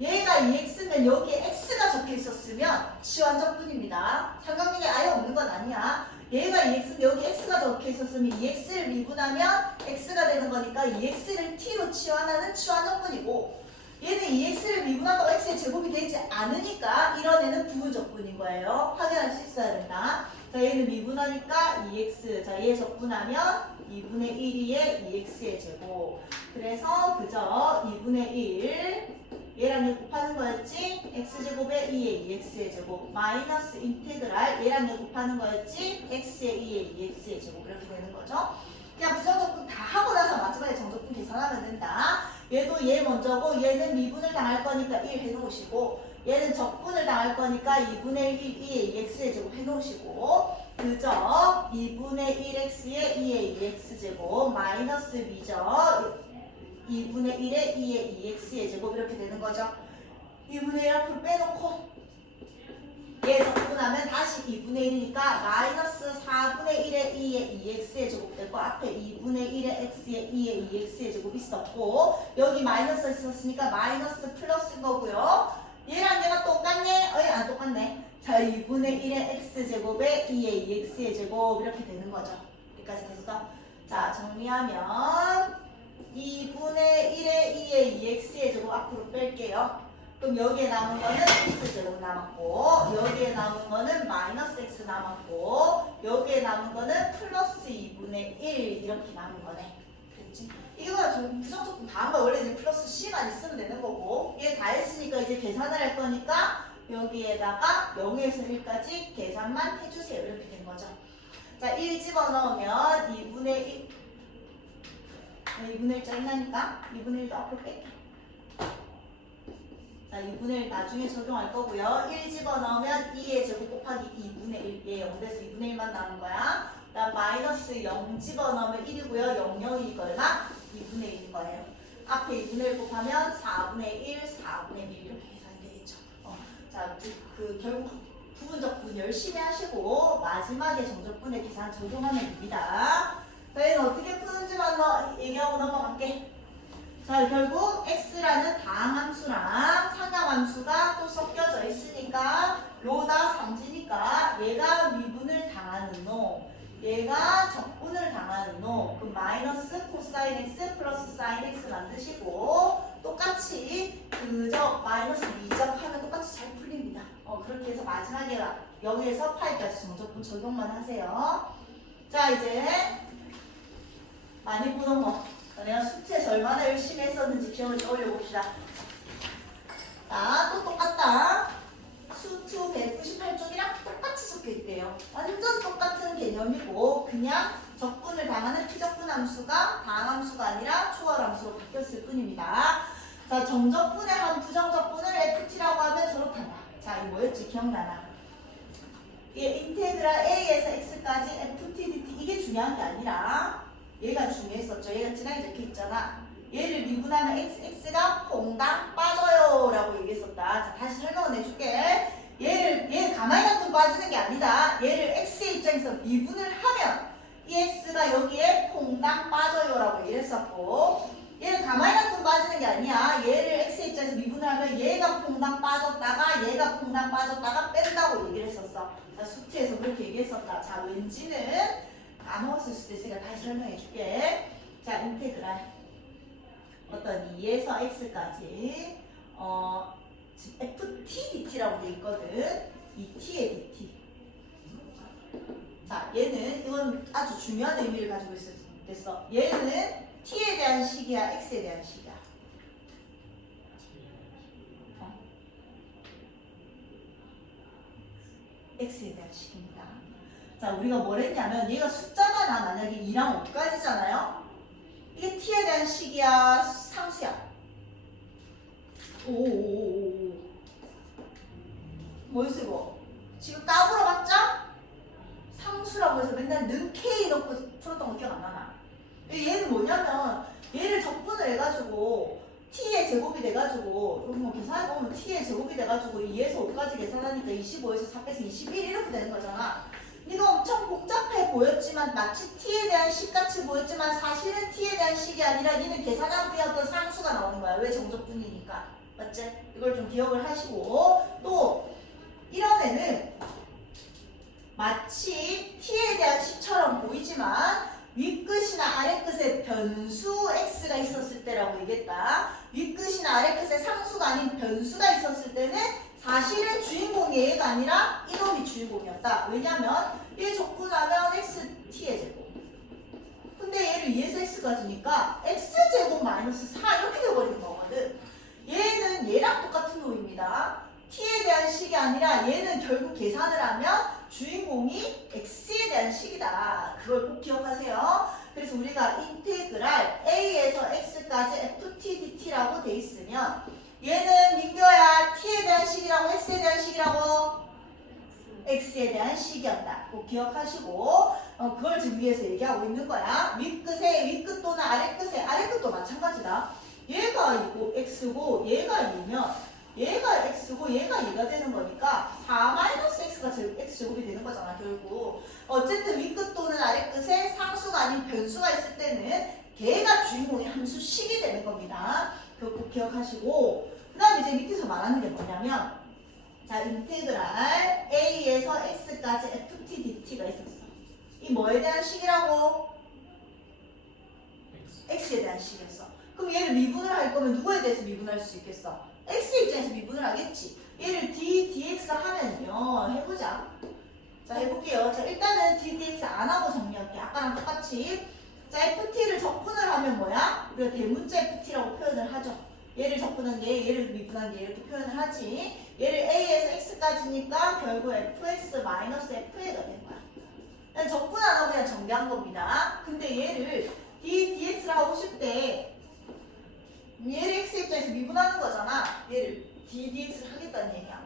얘가 2x면 여기에 x가 적혀 있었으면 치환적분입니다. 상관관계 아예 없는 건 아니야. 얘가 2x면 여기 x가 적혀 있었으면 2x를 미분하면 x가 되는 거니까 2x를 t로 치환하는 치환적분이고 얘는 2x를 미분한다고 x의 제곱이 되지 않으니까 이런 애는 부분적분인 거예요. 확인할 수 있어야 된다. 자, 얘는 미분하니까 2x. 자, 얘 적분하면 2분의 1이의 2x의 제곱. 그래서 그저 2분의 1 얘랑 얘 곱하는 거였지? x제곱에 2의 2x의 제곱 마이너스 인테그랄 얘랑 얘 곱하는 거였지? x의 2의 2x의 제곱 이렇게 되는 거죠. 그냥 부정적분 다 하고 나서 마지막에 정적분 계산하면 된다. 얘도 얘 먼저고 얘는 미분을 당할 거니까 1 해놓으시고 얘는 적분을 당할 거니까 2분의 1 2의 2x의 제곱 해놓으시고 그저 2분의 1x의 2의 2x제곱 마이너스 b죠. 2분의 1의 2의 2x의 제곱 이렇게 되는 거죠. 2분의 1 앞으로 빼놓고 얘 적분하면 다시 2분의 1이니까 마이너스 4분의 1의 2의 2x의 제곱 되고 앞에 2분의 1의 x의 2의 2x의 제곱 있었고 여기 마이너스 있었으니까 마이너스 플러스인 거고요. 얘랑 얘가 똑같네? 안 똑같네. 자, 2분의 1의 x제곱에 2의 2x의 제곱 이렇게 되는 거죠. 여기까지 됐어? 자, 정리하면 2분의 1의 2의 2x의 제곱 앞으로 뺄게요. 그럼 여기에 남은 거는 x제곱 남았고 여기에 남은 거는 마이너스 x 남았고 여기에 남은 거는 플러스 2분의 1 이렇게 남은 거네. 그랬지? 이거가 부정적분 다 한 거야. 원래 이제 플러스 c만 있으면 되는 거고 얘 다 했으니까 이제 계산을 할 거니까 여기에다가 0에서 1까지 계산만 해주세요. 이렇게 된 거죠. 자, 1 집어넣으면 2분의 1 짜린다니까 2분의 1도 앞으로 뺄게. 자, 2분의 1 나중에 적용할 거고요. 1 집어넣으면 2의 제곱 곱하기 2분의 1. 얘 0돼서 2분의 1만 남은 거야. 그다음 마이너스 0 집어넣으면 1이고요. 0, 0이 얼마? 2분의 1인 거예요. 앞에 2분의 1 곱하면 4분의 1, 4분의 1 이렇게 계산이 되겠죠. 자, 결국 부분적분 열심히 하시고 마지막에 정적분의 계산 적용하면 됩니다. 저희는 어떻게 푸는지만 얘기하고 넘어갈게. 자, 결국 x라는 다항함수랑 상향함수가 또 섞여져 있으니까 로다 상지니까 얘가 미분을 당하는 놈, 얘가 적분을 당하는 놈. 그럼 마이너스 코사인 x 플러스 사인 x 만드시고 똑같이 그저 마이너스 미적하면 똑같이 잘 풀립니다. 그렇게 해서 마지막에 여기에서 파이까지 정적분 적용만 하세요. 자, 이제 많이 보던 거. 내가 숙제에서 얼마나 열심히 했었는지 기억을 떠올려 봅시다. 자, 또 똑같다. 수투 198쪽이랑 똑같이 섞여 있대요. 완전 똑같은 개념이고 그냥 적분을 당하는 피적분 함수가 다항함수가 아니라 초월함수로 바뀌었을 뿐입니다. 자, 정적분의 한 부정적분을 ft라고 하면 저렇단다. 자, 이거 뭐였지? 기억나나? 이게 인테그랄 a에서 x까지 ft dt 이게 중요한 게 아니라 얘가 중요했었죠. 얘가 지나게 적혀 있잖아. 얘를 미분하면 x가 퐁당 빠져요 라고 얘기했었다. 자, 다시 설명을 해줄게. 얘 가만히 놔두고 빠지는 게 아니다. 얘를 x의 입장에서 미분을 하면 이 x가 여기에 퐁당 빠져요 라고 얘기했었고 얘를 가만히 놔두고 빠지는 게 아니야. 얘를 x의 입장에서 미분을 하면 얘가 퐁당 빠졌다가 얘가 퐁당 빠졌다가 뺀다고 얘기를 했었어. 자, 숙제에서 그렇게 얘기했었다. 자, 왠지는 까먹었을 수도 있으니까 다시 설명해 줄게. 자, 인테그랄 어떤 2에서 x까지 ft dt라고 돼 있거든. 이 t의 dt. 자, 얘는 이건 아주 중요한 의미를 가지고 있어. 얘는 t에 대한 식이야, x에 대한 식이야. x에 대한 식입니다. 자, 우리가 뭘 했냐면 얘가 숫자잖아. 만약에 2랑 5까지잖아요. 이게 t에 대한 식이야, 상수야. 오오오오. 뭐였어 이거? 지금 까불어 봤자 상수라고 해서 맨날 는 k 넣고 풀었던 거 기억 안 나나? 얘는 뭐냐면 얘를 적분을 해가지고 t의 제곱이 돼가지고 여기 뭐 계산해보면 t의 제곱이 돼가지고 2에서 5까지 계산하니까 25에서 4 빼서 21 이렇게 되는 거잖아. 이거 엄청 복잡해 보였지만 마치 t에 대한 식같이 보였지만 사실은 t에 대한 식이 아니라 니는 계산하고 어떤 상수가 나오는 거야. 왜? 정적분이니까. 맞지? 이걸 좀 기억을 하시고 또 이런 애는 마치 t에 대한 식처럼 보이지만 윗끝이나 아래끝에 변수 x가 있었을 때라고 얘기했다. 윗끝이나 아래끝에 상수가 아닌 변수가 있었을 때는 사실은 주인공이 얘가 아니라 이놈이 주인공이었다. 왜냐면 얘 적분하면 xt의 제곱. 근데 얘를 2에서 x까지니까 x제곱 마이너스 4 이렇게 돼버리는 거거든. 얘는 얘랑 똑같은 놈입니다. t에 대한 식이 아니라 얘는 결국 계산을 하면 주인공이 x에 대한 식이다. 그걸 꼭 기억하세요. 그래서 우리가 인테그랄 a에서 x까지 ft dt라고 돼 있으면 얘는 민규야 t에 대한 식이라고 x에 대한 식이라고 x에 대한 식이었다. 꼭 기억하시고 그걸 지금 위에서 얘기하고 있는 거야. 윗끝에 윗끝 또는 아래끝에 아래끝도 마찬가지다. 얘가 이고 x고 얘가 2면 얘가 x고 얘가 2가 되는 거니까 4-x가 x제곱이 되는 거잖아 결국. 어쨌든 윗끝 또는 아래끝에 상수가 아닌 변수가 있을 때는 걔가 주인공의 함수식이 되는 겁니다. 그거 꼭 기억하시고 그 다음 이제 밑에서 말하는 게 뭐냐면 자, 인테그랄 a에서 x까지 ft dt가 있었어. 이 뭐에 대한 식이라고? x에 대한 식이었어. 그럼 얘를 미분을 할 거면 누구에 대해서 미분할 수 있겠어? x 입장에서 미분을 하겠지. 얘를 d dx 하면요. 해보자. 자, 해볼게요. 자, 일단은 d dx 안 하고 정리할게. 아까랑 똑같이. 자, ft를 적분을 하면 뭐야? 우리가 대문자 ft라고 표현을 하죠. 얘를 적분한 얘, 얘를 미분한 얘 이렇게 표현을 하지. 얘를 a에서 x까지니까 결국 fx-fA가 된 거야. 적분 안 하고 그냥 정리한 겁니다. 근데 얘를 d dx를 하고 싶대. 얘를 x 입장에서 미분하는 거잖아. 얘를 d dx를 하겠다는 얘기야.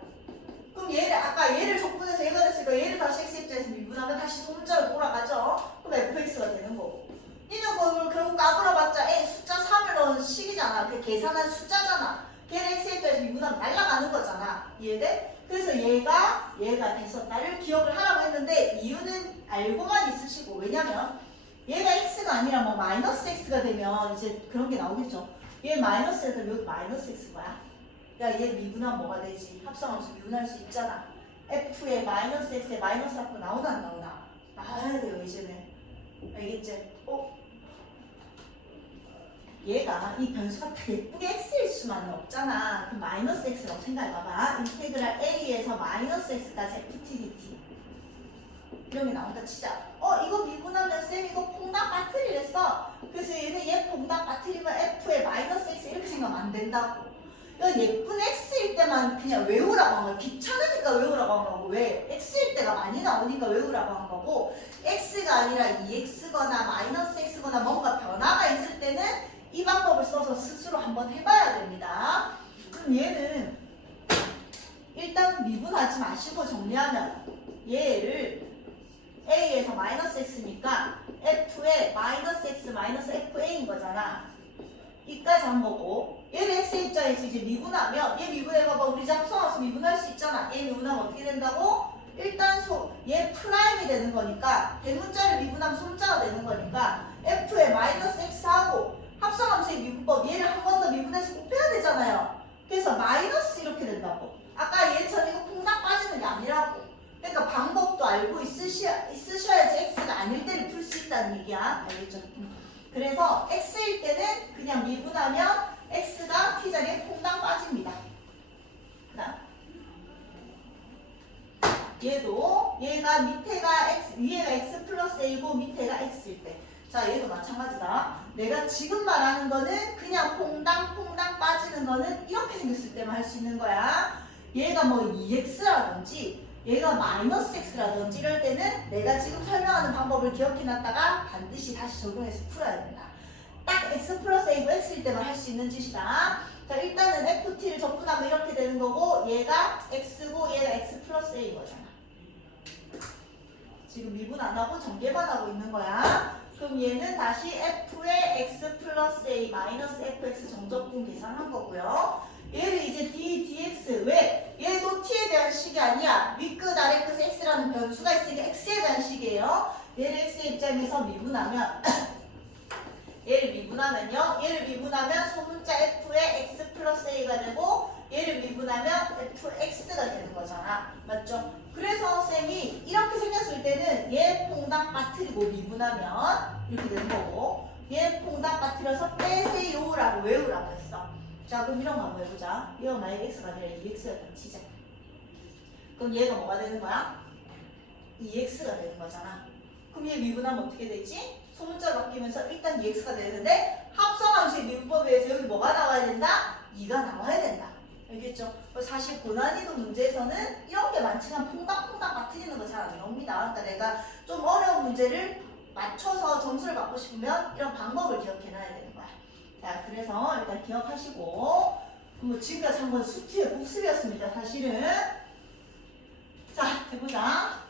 그럼 얘를 아까 얘를 적분해서 얘가 됐으니까 얘를 다시 x 입장에서 미분하면 다시 소문자로 돌아가죠. 그럼 fx가 되는 거고. 얘는 그걸 결국 까불어봤자 숫자 3을 넣은 식이잖아. 그 계산한 숫자잖아. 걔를 x 입장에서 미분하면 날아가는 거잖아. 이해돼? 그래서 얘가 됐었다를 기억을 하라고 했는데 이유는 알고만 있으시고 왜냐면 얘가 x가 아니라 뭐 마이너스 x가 되면 이제 그런 게 나오겠죠. 얘 마이너스 x가 여기 마이너스 x 거야. 야, 얘 미분하면 뭐가 되지? 합성함수 미분할 수 있잖아. f에 마이너스 x에 마이너스 갖고 나오나 안 나오나? 나와야 돼요 이제는. 알겠지? 얘가 이 변수가 다 예쁘게 x일 수만은 없잖아. 그럼 마이너스 x라고 생각해봐봐. 인테그랄 a에서 마이너스 x까지 ft dt 이런 게 나온다 치자. 이거 미분하면 쌤 이거 퐁당 빠뜨리랬어. 그래서 얘는 얘 퐁당 빠뜨리면 f에 마이너스 x 이렇게 생각하면 안 된다고. 이건 예쁜 x일 때만 그냥 외우라고 한 거야. 귀찮으니까 외우라고 한 거고. 왜? x일 때가 많이 나오니까 외우라고 한 거고, x가 아니라 2x거나 마이너스 x거나 뭔가 변화가 있을 때는 이 방법을 써서 스스로 한번 해봐야 됩니다. 그럼 얘는 일단 미분하지 마시고 정리하면 얘를 a에서 마이너스 x니까 f에 마이너스 x 마이너스 fa인 거잖아. 이까지 한 거고, 얘를 x 입장에서 이제 미분하면 얘 미분해봐봐. 우리 합성함수 미분할 수 있잖아. 얘 미분하면 어떻게 된다고? 일단 얘 프라임이 되는 거니까 대문자를 미분하면 소문자가 되는 거니까 f에 마이너스 x하고 합성함수의 미분법 얘를 한 번 더 미분해서 곱해야 되잖아요. 그래서 마이너스 이렇게 된다고. 아까 얘처럼 이거 퐁당 빠지는 게 아니라고. 그러니까 방법도 알고 있으셔야지 x가 아닐 때를 풀 수 있다는 얘기야. 알겠죠? 그래서 x일 때는 그냥 미분하면 x가 t 자리에 퐁당 빠집니다. 그다음 얘가 밑에가 x, 위에가 x 플러스 a고 밑에가 x일 때. 자, 얘도 마찬가지다. 내가 지금 말하는 거는 그냥 퐁당 빠지는 거는 이렇게 생겼을 때만 할 수 있는 거야. 얘가 뭐 2x라든지 얘가 마이너스 x라든지 이럴 때는 내가 지금 설명하는 방법을 기억해놨다가 반드시 다시 적용해서 풀어야 된다. 딱 x 플러스 a고 x일 때만 할 수 있는 짓이다. 자, 일단은 ft를 적분하면 이렇게 되는 거고 얘가 x고 얘가 x 플러스 a인 거잖아. 지금 미분 안 하고 전개만 하고 있는 거야. 그럼 얘는 다시 f의 x 플러스 a 마이너스 fx 정적분 계산한 거고요. 얘를 이제 dx 왜? 얘도 t에 대한 식이 아니야. 윗끝 아래끝 x라는 변수가 있으니까 x에 대한 식이에요. 얘를 x의 입장에서 미분하면 얘를 미분하면 소문자 f의 x 플러스 a가 되고 얘를 미분하면 fx가 되는 거잖아. 맞죠? 그래서 쌤이 이렇게 생겼을 때는 얘 퐁당 빠뜨리고 미분하면 이렇게 되는 거고, 얘 퐁당 빠뜨려서 빼세요라고 외우라고 했어. 자, 그럼 이런 거 한번 해보자. 얘가 만약에 x가 아니라 2x였다 치자. 그럼 얘가 뭐가 되는 거야? 2x가 되는 거잖아. 그럼 얘 미분하면 어떻게 되지? 소문자 바뀌면서 일단 2x가 되는데 합성함수의 미분법에 의해서 여기 뭐가 나와야 된다? 2가 나와야 된다. 알겠죠? 사실 고난이도 문제에서는 이런 게 많지만 퐁당퐁당 빠뜨리는 거 잘 안 나옵니다. 그러니까 내가 좀 어려운 문제를 맞춰서 점수를 받고 싶으면 이런 방법을 기억해놔야 되는 거야. 자, 그래서 일단 기억하시고 뭐 지금까지 한 건 수트의 복습이었습니다. 사실은. 자, 해보자.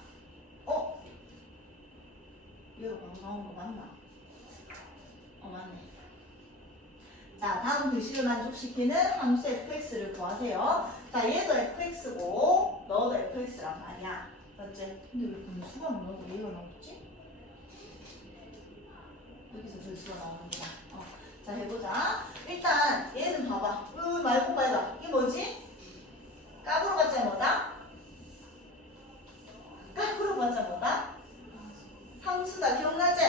얘가 방금 나온 거 맞나? 맞네. 자, 다음 글씨를 만족시키는 함수 fx를 구하세요. 자, 얘도 fx고 너도 fx란 말이야. 맞지? 근데 왜 분수가 나오고 얘가 나왔지? 여기서 분수가 나오는구나. 자, 해보자. 일단 얘는 봐봐. 말고 봐봐. 이게 뭐지? 까부로 봤자 뭐다? 까부로 봤자 뭐다? 함수다. 기억나지?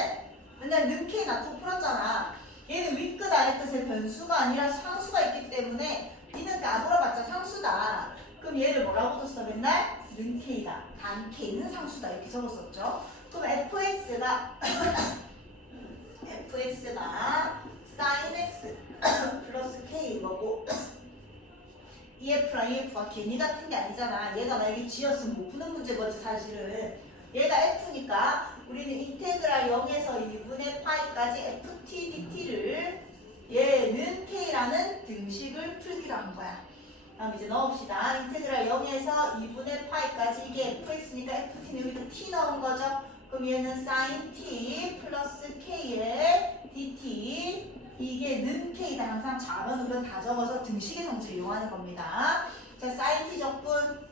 왜냐면 능케이나 또 풀었잖아. 얘는 윗끝 아래끝의 변수가 아니라 상수가 있기 때문에 B는 까불어 봤자 상수다. 그럼 얘를 뭐라고 뒀어 맨날? 능K다. 단 K는 상수다. 이렇게 적었었죠. 그럼 fx가 sin x 플러스 K 이거고 EF랑 EF가 괜히 같은 게 아니잖아. 얘가 만약에 G였으면 못 푸는 문제거지 사실은. 얘가 F니까 우리는 인테그랄 0에서 2분의 파이까지 FT DT를 얘는 K라는 등식을 풀기로 한 거야. 다음 이제 넣읍시다. 인테그랄 0에서 2분의 파이까지 이게 FX니까 FT는 여기다 T 넣은 거죠. 그럼 얘는 sin T 플러스 K의 DT 이게 는 K다. 항상 좌변으로 다 적어서 등식의 성질을 이용하는 겁니다. 자, sin T 적분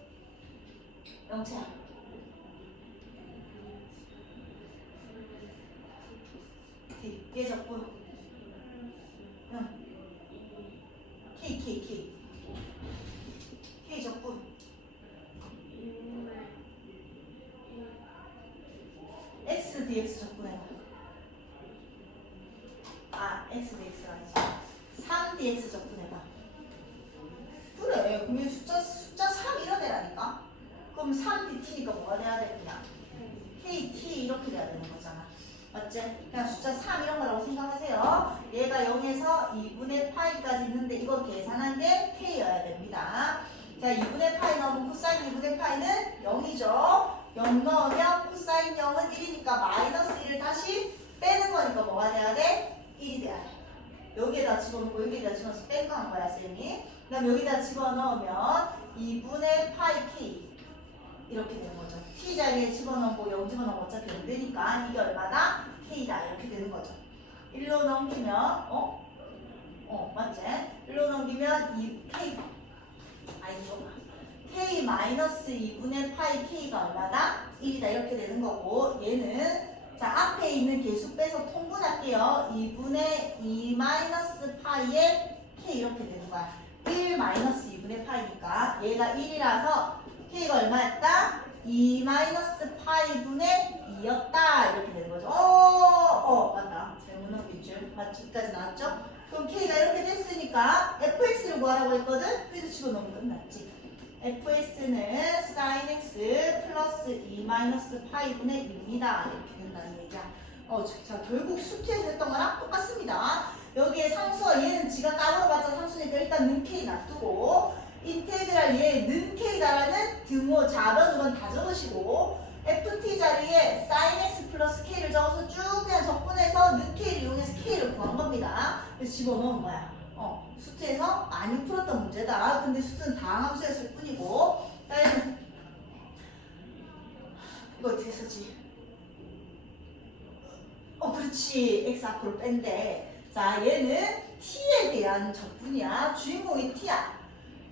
영채야. 얘 적분 K 적분 X dx 적분해봐. X dx가 아니지. 3 dx 적분해봐. 그래. 그럼 얘 숫자 3 이런 애라니까. 그럼 3 dt니까 뭐가 돼야 돼 그냥? kt 이렇게 돼야 되는 거잖아. 맞지? 그냥 숫자 3 이런 거라고 생각하세요. 얘가 0에서 2분의 파이까지 있는데 이거 계산한 게 k여야 됩니다. 자, 2분의 파이 넣으면 코사인 2분의 파이는 0이죠. 0 넣으면 코사인 0은 1이니까 마이너스 1을 다시 빼는 거니까 뭐가 돼야 돼? 1이 돼야 돼. 여기에다 집어넣고 여기에다 집어넣어서 뺀 거 한 거야, 쌤이. 그 다음 여기다 집어넣으면 2분의 파이 k 이렇게 되는 거죠. t 자리에 집어넣고 0 집어넣으면 어차피 0 되니까 이게 얼마다? k다. 이렇게 되는 거죠. 1로 넘기면 맞지? 1로 넘기면 2k 이거 봐. k 마이너스 2분의 파이 k가 얼마다? 1이다. 이렇게 되는 거고 얘는 자 앞에 있는 개수 빼서 통분할게요. 2분의 2 마이너스 파이에 k 이렇게 되는 거야. 1 마이너스 2분의 파이니까 얘가 1이라서 k가 얼마였다? 2 마이너스 파이분의 2였다. 이렇게 되는 거죠. 맞다. 잘못 넘긴 줄. 맞죠? 여기까지 나왔죠? 그럼 k가 이렇게 됐으니까 fx를 구하라고 했거든? 그래서 집어넣으면 끝났지. fx는 sin x 플러스 2 마이너스 파이분의 2입니다. 이렇게 된다는 얘기야. 자, 결국 수트에서 했던 거랑 똑같습니다. 여기에 상수와 얘는 지가 까불어봤자 상수니까 일단 는 k 놔두고 인테그랄 얘는 k다라는 등호 좌변으로는 다 적으시고 ft 자리에 sin x 플러스 k를 적어서 쭉 그냥 적분해서 는 k를 이용해서 k를 구한 겁니다. 그래서 집어넣은 거야. 수트에서 많이 풀었던 문제다. 근데 수트는 다항 함수였을 뿐이고. 이거 어떻게 쓰지? 그렇지. x 앞으로 뺀대. 자, 얘는 t에 대한 적분이야. 주인공이 t야.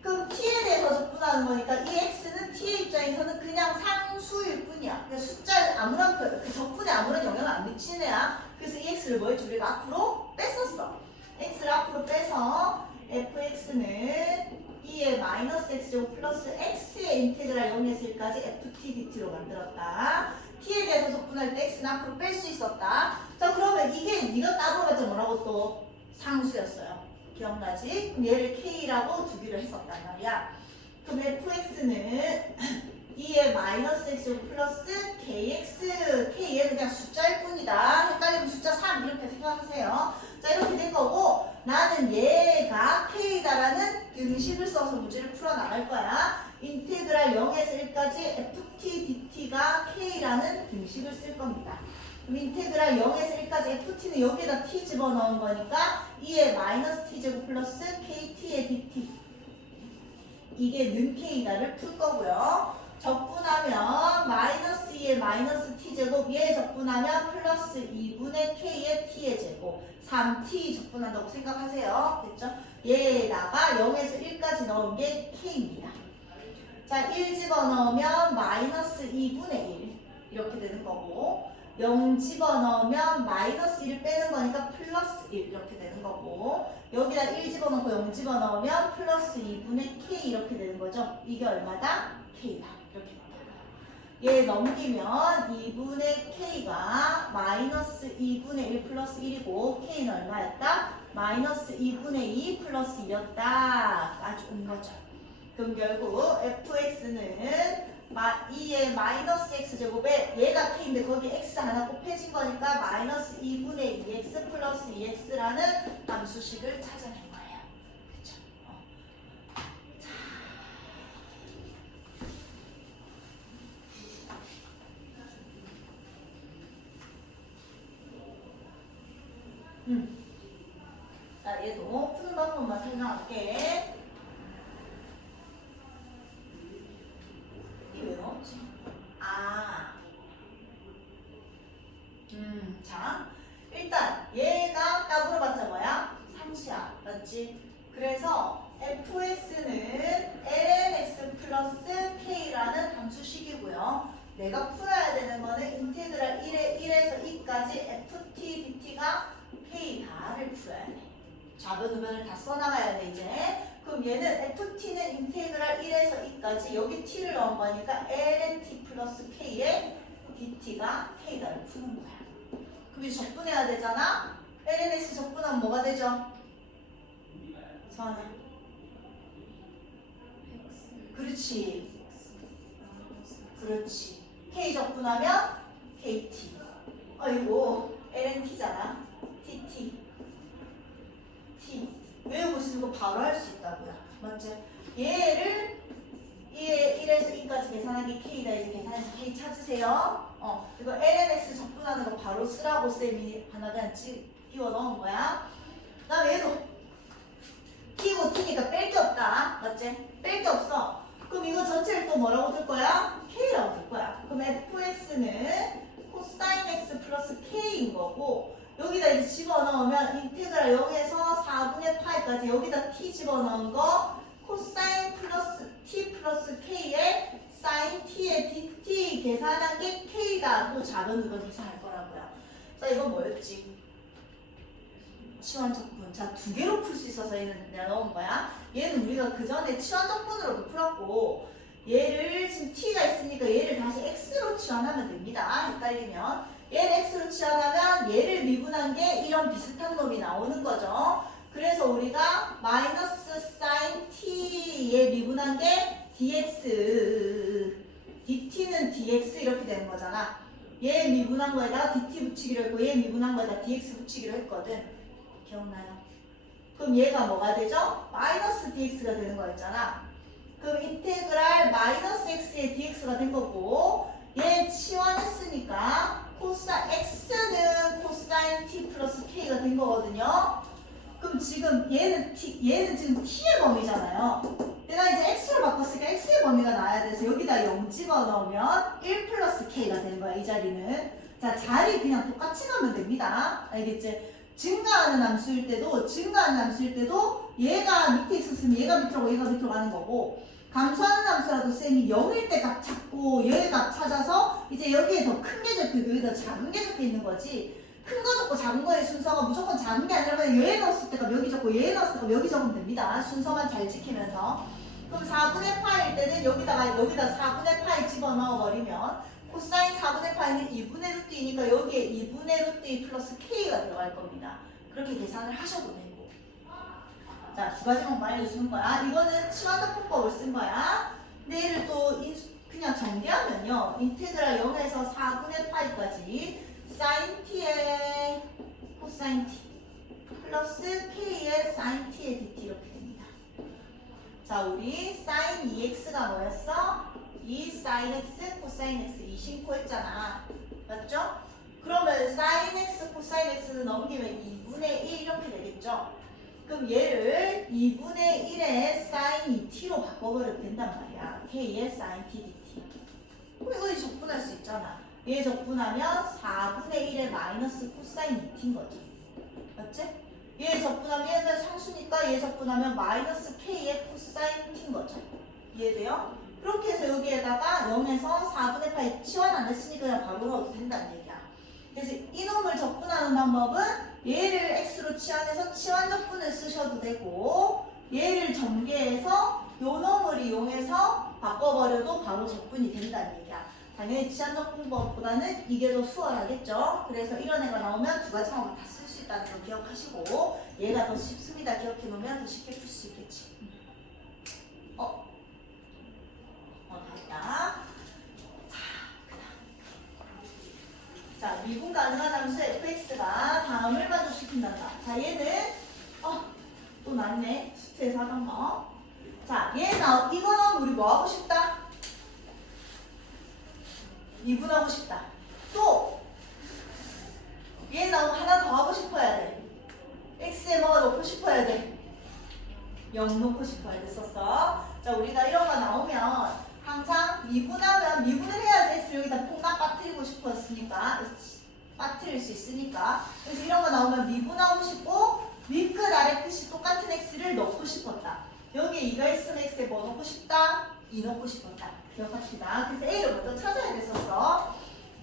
그럼 t에 대해서 적분하는 거니까 이 x는 t의 입장에서는 그냥 상수일 뿐이야. 그러니까 숫자 아무런 그 적분에 아무런 영향을 안 미치는 애야. 그래서 이 x를 뭐 했지? 우리가 앞으로 뺐었어. x를 앞으로 빼서 fx는 2의 마이너스 x제곱 플러스 x의 인테그랄 0에서 1까지 ft dt로 만들었다. t에 대해서 적분할 때 x는 앞으로 뺄 수 있었다. 자, 그러면 이게 네가 따져봤자 뭐라고 또 상수였어요. 기억나지? 그럼 얘를 k라고 두기로 했었단 말이야. 그럼 fx는 2의 마이너스 x제곱 플러스 kx k 얘는 그냥 숫자일 뿐이다. 헷갈리면 숫자 3 이렇게 생각하세요. 자, 이렇게 된 거고 나는 얘가 k다라는 등식을 써서 문제를 풀어나갈 거야. 인테그랄 0에서 1까지 ft dt가 k라는 등식을 쓸 겁니다. 그럼 인테그랄 0에서 1까지 ft는 여기에다 t 집어넣은 거니까 2의 마이너스 t제곱 플러스 kt의 dt 이게 는 k다를 풀 거고요. 적분하면 마이너스 2의 마이너스 t제곱 얘 적분하면 플러스 2분의 k의 t의 제곱 3t 적분한다고 생각하세요. 됐죠? 얘에다가 0에서 1까지 넣은 게 k입니다. 자, 1 집어넣으면 마이너스 2분의 1 이렇게 되는 거고 0 집어넣으면 마이너스 1을 빼는 거니까 플러스 1 이렇게 되는 거고 여기다 1 집어넣고 0 집어넣으면 플러스 2분의 k 이렇게 되는 거죠. 이게 얼마다? k다. 이렇게 된다. 얘 넘기면 2분의 k가 마이너스 2분의 1 플러스 1이고 k는 얼마였다? 마이너스 2분의 2 플러스 2였다. 아주 온 거죠. 그럼 결국 fx는 2의 마이너스 x제곱에 얘가 k인데 거기 x 하나 곱해진 거니까 마이너스 2분의 2x 플러스 2x라는 함수식을 찾아낸 거예요. 그쵸? 자. 자, 얘도 푸는 방법만 설명할게. 왜 넣었지? 자, 일단 얘가 딱 물어봤자 뭐야? 상수야, 맞지? 그래서 fx는 lnx 플러스 k라는 함수식이고요. 내가 풀어야 되는 거는 인테그랄 1에서 2까지 ft, dt가 k다를 풀어야 돼. 좌변 우변을 다 써나가야 돼 이제. 그럼 얘는 ft는 인테그랄 1에서 2까지 여기 t를 넣은 거니까 ln t 플러스 k에 dt가 k다를 푸는 거야. 그럼 이제 적분해야 되잖아. lnx 적분하면 뭐가 되죠? 서하나. 그렇지. 그렇지. k 적분하면 kt. 이거 ln t잖아. tt. t. 외우고 있으면 이거 바로 할 수 있다고요. 맞지? 얘를 1에서 2까지 계산하기 k다. 이제 계산해서 k 찾으세요. 이거 lnx 적분하는 거 바로 쓰라고 쌤이 하나 그냥 끼워 넣은 거야. 그 다음에 얘도 t고 t니까 뺄 게 없다. 맞지? 뺄 게 없어. 그럼 이거 전체를 또 뭐라고 들 거야? k라고 들 거야. 그럼 fx는 코사인 x 플러스 k인 거고 여기다 이제 집어넣으면 인테그랄 0에서 4분의 파이까지 여기다 t 집어넣은 거 코사인 플러스 t 플러스 k에 사인 t의 dt 계산한 게 k다. 또 작은 이거 계산할 거라고요. 자, 이건 뭐였지? 치환적분. 자, 두 개로 풀 수 있어서 얘는 내가 넣은 거야. 얘는 우리가 그 전에 치환적분으로도 풀었고 얘를 지금 t가 있으니까 얘를 다시 x로 치환하면 됩니다. 헷갈리면 얘를 x로 치환하면 얘를 미분한 게 이런 비슷한 놈이 나오는 거죠. 그래서 우리가 마이너스 사인 t에 미분한 게 dx, dt는 dx 이렇게 되는 거잖아. 얘 미분한 거에다가 dt 붙이기로 했고 얘 미분한 거에다 dx 붙이기로 했거든. 기억나요? 그럼 얘가 뭐가 되죠? 마이너스 dx가 되는 거였잖아. 그럼 인테그랄 마이너스 x의 dx가 된 거고 얘 치환했으니까 x는 코사인 t 플러스 k가 된 거거든요. 그럼 지금 얘는 지금 t의 범위잖아요. 내가 이제 x로 바꿨으니까 x의 범위가 나와야 돼서 여기다 0 집어넣으면 1 플러스 k가 되는 거야. 이 자리는. 자, 자리 그냥 똑같이 가면 됩니다. 알겠지? 증가하는 함수일 때도 얘가 밑에 있었으면 얘가 밑으로 가고 얘가 밑으로 가는 거고 감소하는 함수라도 쌤이 0일 때 값 찾고 얘의 값 찾아서 이제 여기에 더 큰 게 적혀 여기다 작은 게 적혀 있는 거지. 큰 거 적고 작은 거의 순서가 무조건 작은 게 아니라 그냥 얘 넣었을 때 값 여기 적고 얘 넣었을 때 값 여기 적으면 됩니다. 순서만 잘 지키면서. 그럼 4분의 파일 때는 여기다 4분의 파이 집어넣어 버리면 코사인 4분의 파이는 2분의 루트 2니까 여기에 2분의 루트 2 플러스 k가 들어갈 겁니다. 그렇게 계산을 하셔도 되고. 자, 두 가지만 알려주는 거야. 이거는 치환적분법을 쓴 거야. 근데 얘를 또 그냥 정리하면요. 인테그랄 0에서 4분의 파이까지 사인 t의 코사인 t 플러스 k의 사인 t의 dt 이렇게 됩니다. 자, 우리 사인 2x가 뭐였어? 2 사인 x 코사인 x 이 신고 했잖아. 맞죠? 그러면 sin x, 코사인 x는 넘기면 2분의 1 이렇게 되겠죠? 그럼 얘를 2분의 1의 sin 2t로 바꿔버려도 된단 말이야. k의 sin t dt. 그럼 이거 적분할 수 있잖아. 얘 적분하면 4분의 1의 마이너스 코사인 2t인 거지. 맞지? 얘 적분하면 얘는 상수니까 얘 적분하면 마이너스 k의 코사인 t인 거죠. 이해돼요? 그렇게 해서 여기에다가 0에서 4분의 8 치환 안 했으니까 그냥 바로 넣어도 된다는 얘기야. 그래서 이놈을 적분하는 방법은 얘를 x로 치환해서 치환 적분을 쓰셔도 되고 얘를 전개해서 요 놈을 이용해서 바꿔버려도 바로 적분이 된다는 얘기야. 당연히 치환 적분법보다는 이게 더 수월하겠죠. 그래서 이런 애가 나오면 두 가지 방법 다 쓸 수 있다는 걸 기억하시고 얘가 더 쉽습니다. 기억해 놓으면 더 쉽게 풀 수 있겠지. 됐다. 자, 미분 가능한 함수 fx가 다음을 만족시킨단다. 자, 얘는 또 났네. 수트에서 하던 거. 자, 이거는 우리 뭐 하고 싶다? 미분하고 싶다. 또 얘 나오면 하나 더 하고 싶어야 돼. x에 뭐가 넣고 싶어야 돼? 0 넣고 싶어야 됐었어. 자, 우리가 이런 거 나오면 항상 미분하면 미분을 해야지 x 여기다 폭락 빠뜨리고 싶었으니까 빠뜨릴 수 있으니까. 그래서 이런 거 나오면 미분하고 싶고 윗끝 아래 끝이 똑같은 x를 넣고 싶었다. 여기에 2가 있으면 x에 뭐 넣고 싶다? 2 넣고 싶었다. 기억합시다. 그래서 a를 먼저 찾아야 됐었어.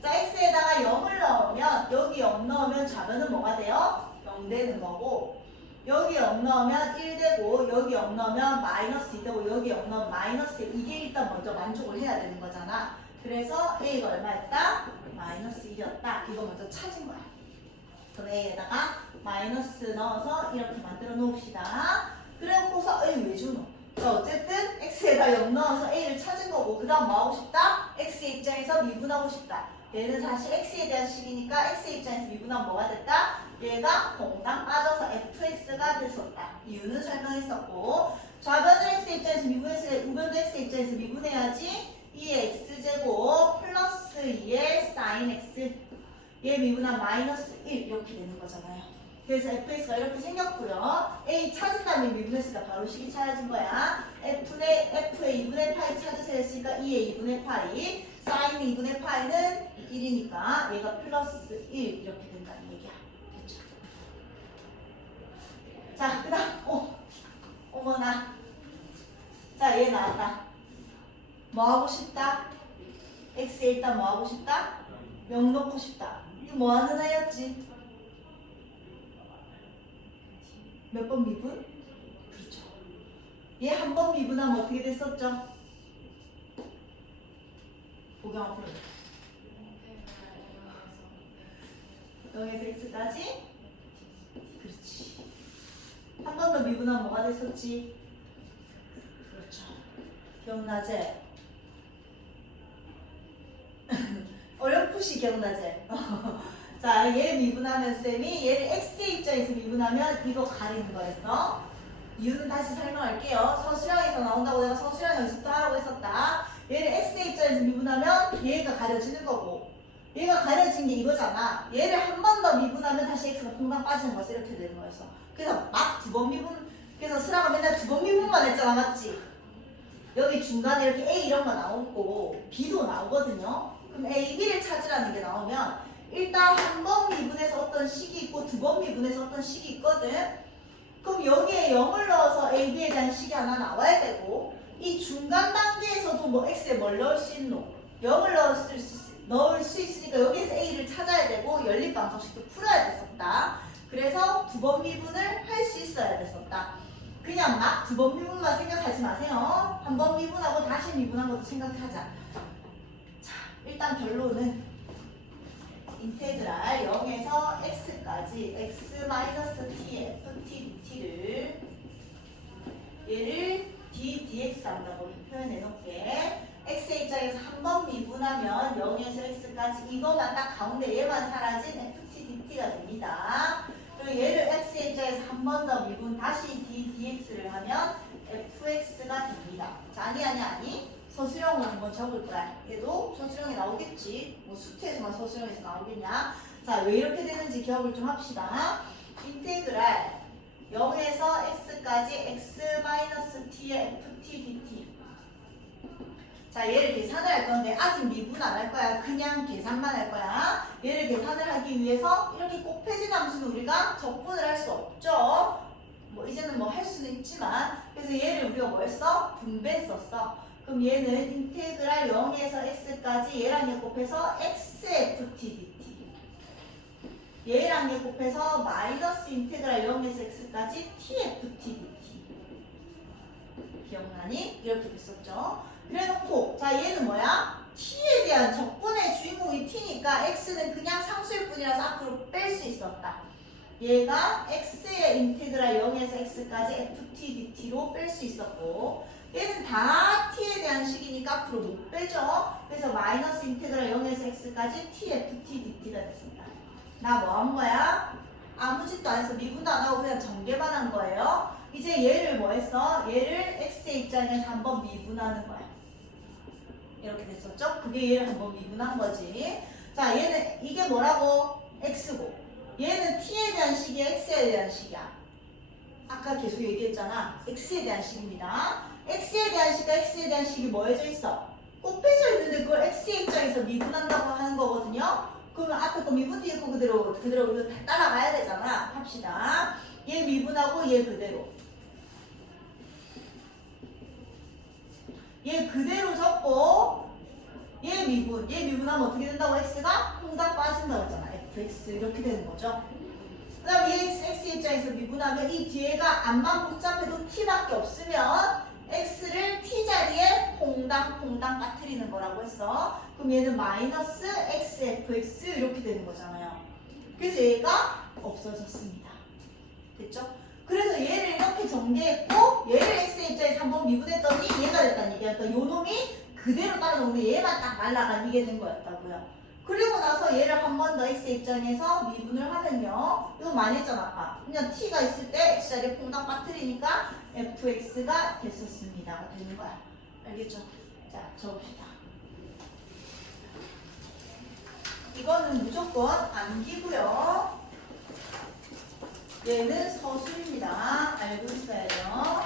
자, x에다가 0을 넣으면 여기 0 넣으면 좌변은 뭐가 돼요? 0 되는 거고 여기 0 넣으면 1 되고 여기 0 넣으면 마이너스 2 되고 여기 0 넣으면 마이너스 1. 이게 일단 먼저 만족을 해야 되는 거잖아. 그래서 a가 얼마였다? 마이너스 1이었다. 이거 먼저 찾은 거야. 그럼 a에다가 마이너스 넣어서 이렇게 만들어 놓읍시다. 그래놓고서 a 왜 주노? 자, 어쨌든 x에다 0 넣어서 a를 찾은 거고 그 다음 뭐 하고 싶다? x의 입장에서 미분하고 싶다. 얘는 사실 x에 대한 식이니까 x의 입장에서 미분하면 뭐가 됐다? 얘가 공당 빠져서 fx가 됐었다. 이유는 설명했었고 좌변을 x의 입장에서 미분했으니까 우변도 x의 입장에서 미분해야지 2의 x제곱 플러스 2의 sin x 얘 미분한 마이너스 1 이렇게 되는 거잖아요. 그래서 fx가 이렇게 생겼고요. a 찾은 다음에 미분했으니까 바로 식이 찾아진 거야. f의 2분의 파이 찾으세요 했으니까 2의 2분의 파이 sin 2분의 파이는 1이니까 얘가 플러스 1 이렇게 된다는 얘기야. 됐죠? 자, 그 다음 어머나. 자, 얘 나왔다. 뭐 하고 싶다? x에 일단 뭐 하고 싶다? 0 넣고 싶다. 이거 뭐 하는 애였지? 몇 번 미분? 그렇죠. 얘 한 번 미분하면 어떻게 됐었죠? 보경 앞으로 0에서 x까지? 그렇지. 한 번 더 미분하면 뭐가 됐었지? 그렇죠. 기억나지? 어렴풋이 기억나지? 자, 얘 미분하면 쌤이 얘를 x의 입장에서 미분하면 이거 가리는 거였어. 이유는 다시 설명할게요. 서술형에서 나온다고 내가 서술형 연습도 하라고 했었다. 얘를 x의 입장에서 미분하면 얘가 가려지는 거고 얘가 가려진 게 이거잖아. 얘를 한 번 더 미분하면 다시 x가 공간 빠지는 거였어. 이렇게 되는 거였어. 그래서 막 두 번 미분. 그래서 슬아가 맨날 두 번 미분만 했잖아. 맞지? 여기 중간에 이렇게 a 이런 거 나오고 b도 나오거든요. 그럼 a, b를 찾으라는 게 나오면 일단 한 번 미분해서 어떤 식이 있고 두 번 미분해서 어떤 식이 있거든. 그럼 여기에 0을 넣어서 a, b에 대한 식이 하나 나와야 되고 이 중간 단계에서도 뭐 x에 뭘 넣을 수 있노? 0을 넣을 수 있으니까 여기에서 a를 찾아야 되고 연립방정식도 풀어야 됐었다. 그래서 두 번 미분을 할 수 있어야 됐었다. 그냥 막 두 번 미분만 생각하지 마세요. 한 번 미분하고 다시 미분한 것도 생각하자. 자, 일단 결론은 인테그랄 0에서 x까지 x-t ft dt를 얘를 d dx 한다고 표현해 놓을게. x의 입장에서 한 번 미분하면 0에서 x까지 이거만 딱 가운데 얘만 사라진 ft dt가 됩니다. 그리고 얘를 x의 입장에서 한 번 더 미분 다시 d dx를 하면 fx가 됩니다. 자, 아니 서술형으로 한번 적을 거야. 얘도 서술형이 나오겠지. 뭐 수트에서만 서술형에서 나오겠냐. 자, 왜 이렇게 되는지 기억을 좀 합시다. 인테그랄 0에서 x까지 x-t의 ft dt. 자, 얘를 계산을 할 건데 아직 미분 안 할 거야. 그냥 계산만 할 거야. 얘를 계산을 하기 위해서 이렇게 곱해진 함수는 우리가 적분을 할 수 없죠. 뭐 이제는 뭐 할 수는 있지만, 그래서 얘를 우리가 뭐 했어? 분배했었어. 그럼 얘는 인테그랄 0에서 x까지 얘랑 얘 곱해서 xft dt. 얘랑 얘 곱해서 마이너스 인테그랄 0에서 x까지 tft dt. 기억나니? 이렇게 됐었죠. 그래놓고 자, 얘는 뭐야? t에 대한 적분의 주인공이 t니까 x는 그냥 상수일 뿐이라서 앞으로 뺄 수 있었다. 얘가 x의 인테그랄 0에서 x까지 ft dt로 뺄 수 있었고, 얘는 다 t에 대한 식이니까 앞으로 못 빼죠. 그래서 마이너스 인테그랄 0에서 x까지 tft dt가 됐습니다. 나 뭐 한 거야? 아무 짓도 안 해서 미분도 안 하고 그냥 전개만 한 거예요. 이제 얘를 뭐 했어? 얘를 x의 입장에서 한번 미분하는 거야. 이렇게 됐었죠? 그게 얘를 한번 미분한 거지. 자, 얘는 이게 뭐라고? x고, 얘는 t에 대한 식이야, x에 대한 식이야? 아까 계속 얘기했잖아. x에 대한 식입니다. x에 대한 식과 x에 대한 식이 뭐해져 있어? 곱해져 있는데 그걸 x의 입장에서 미분한다고 하는 거거든요. 그러면 앞에 거 미분 뒤에 거 그대로 이거 다 따라가야 되잖아. 합시다. 얘 미분하고 얘 그대로. 얘 그대로 적고 얘 미분하면 어떻게 된다고? x가 콩닥 빠진다고 했잖아. fx 이렇게 되는 거죠. 그 다음 얘 x 입장에서 미분하면 이 뒤에가 암만 복잡해도 t밖에 없으면 x를 t 자리에 퐁당 빠뜨리는 거라고 했어. 그럼 얘는 마이너스 xfx 이렇게 되는 거잖아요. 그래서 얘가 없어졌습니다. 됐죠? 그래서 얘를 이렇게 전개했고 얘를 x의 입장에서 한번 미분했더니 얘가 됐다는 얘기야. 그러니까 요 놈이 그대로 따라오는데 얘만 딱 날라가 이게 된 거였다고요. 그리고 나서 얘를 한 번 더 x의 입장에서 미분을 하면요. 이거 많이 했잖아 아까. 그냥 t가 있을 때 x자리에 퐁당 빠뜨리니까 fx가 됐었습니다. 되는 거야. 알겠죠? 자, 적읍시다. 이거는 무조건 암기고요. 얘는 서술입니다. 알고 있어야 돼요.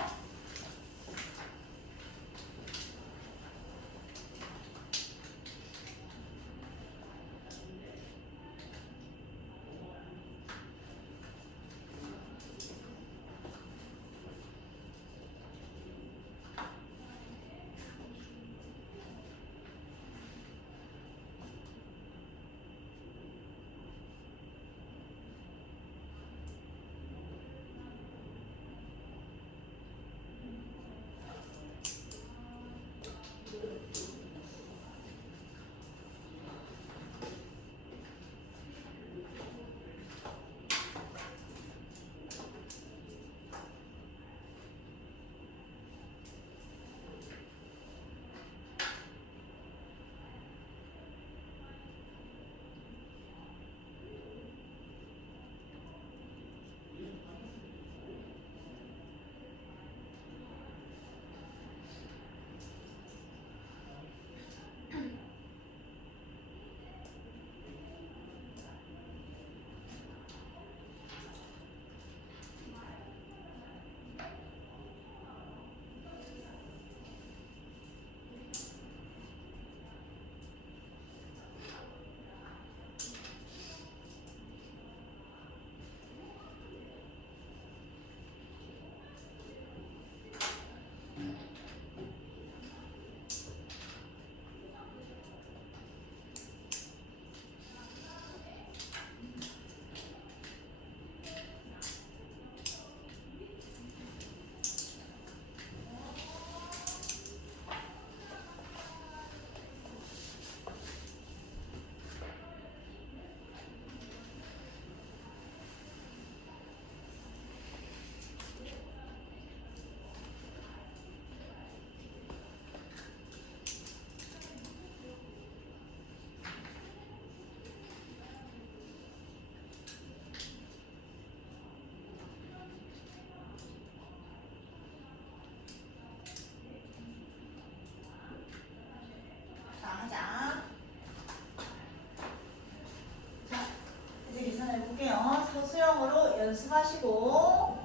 연습하시고.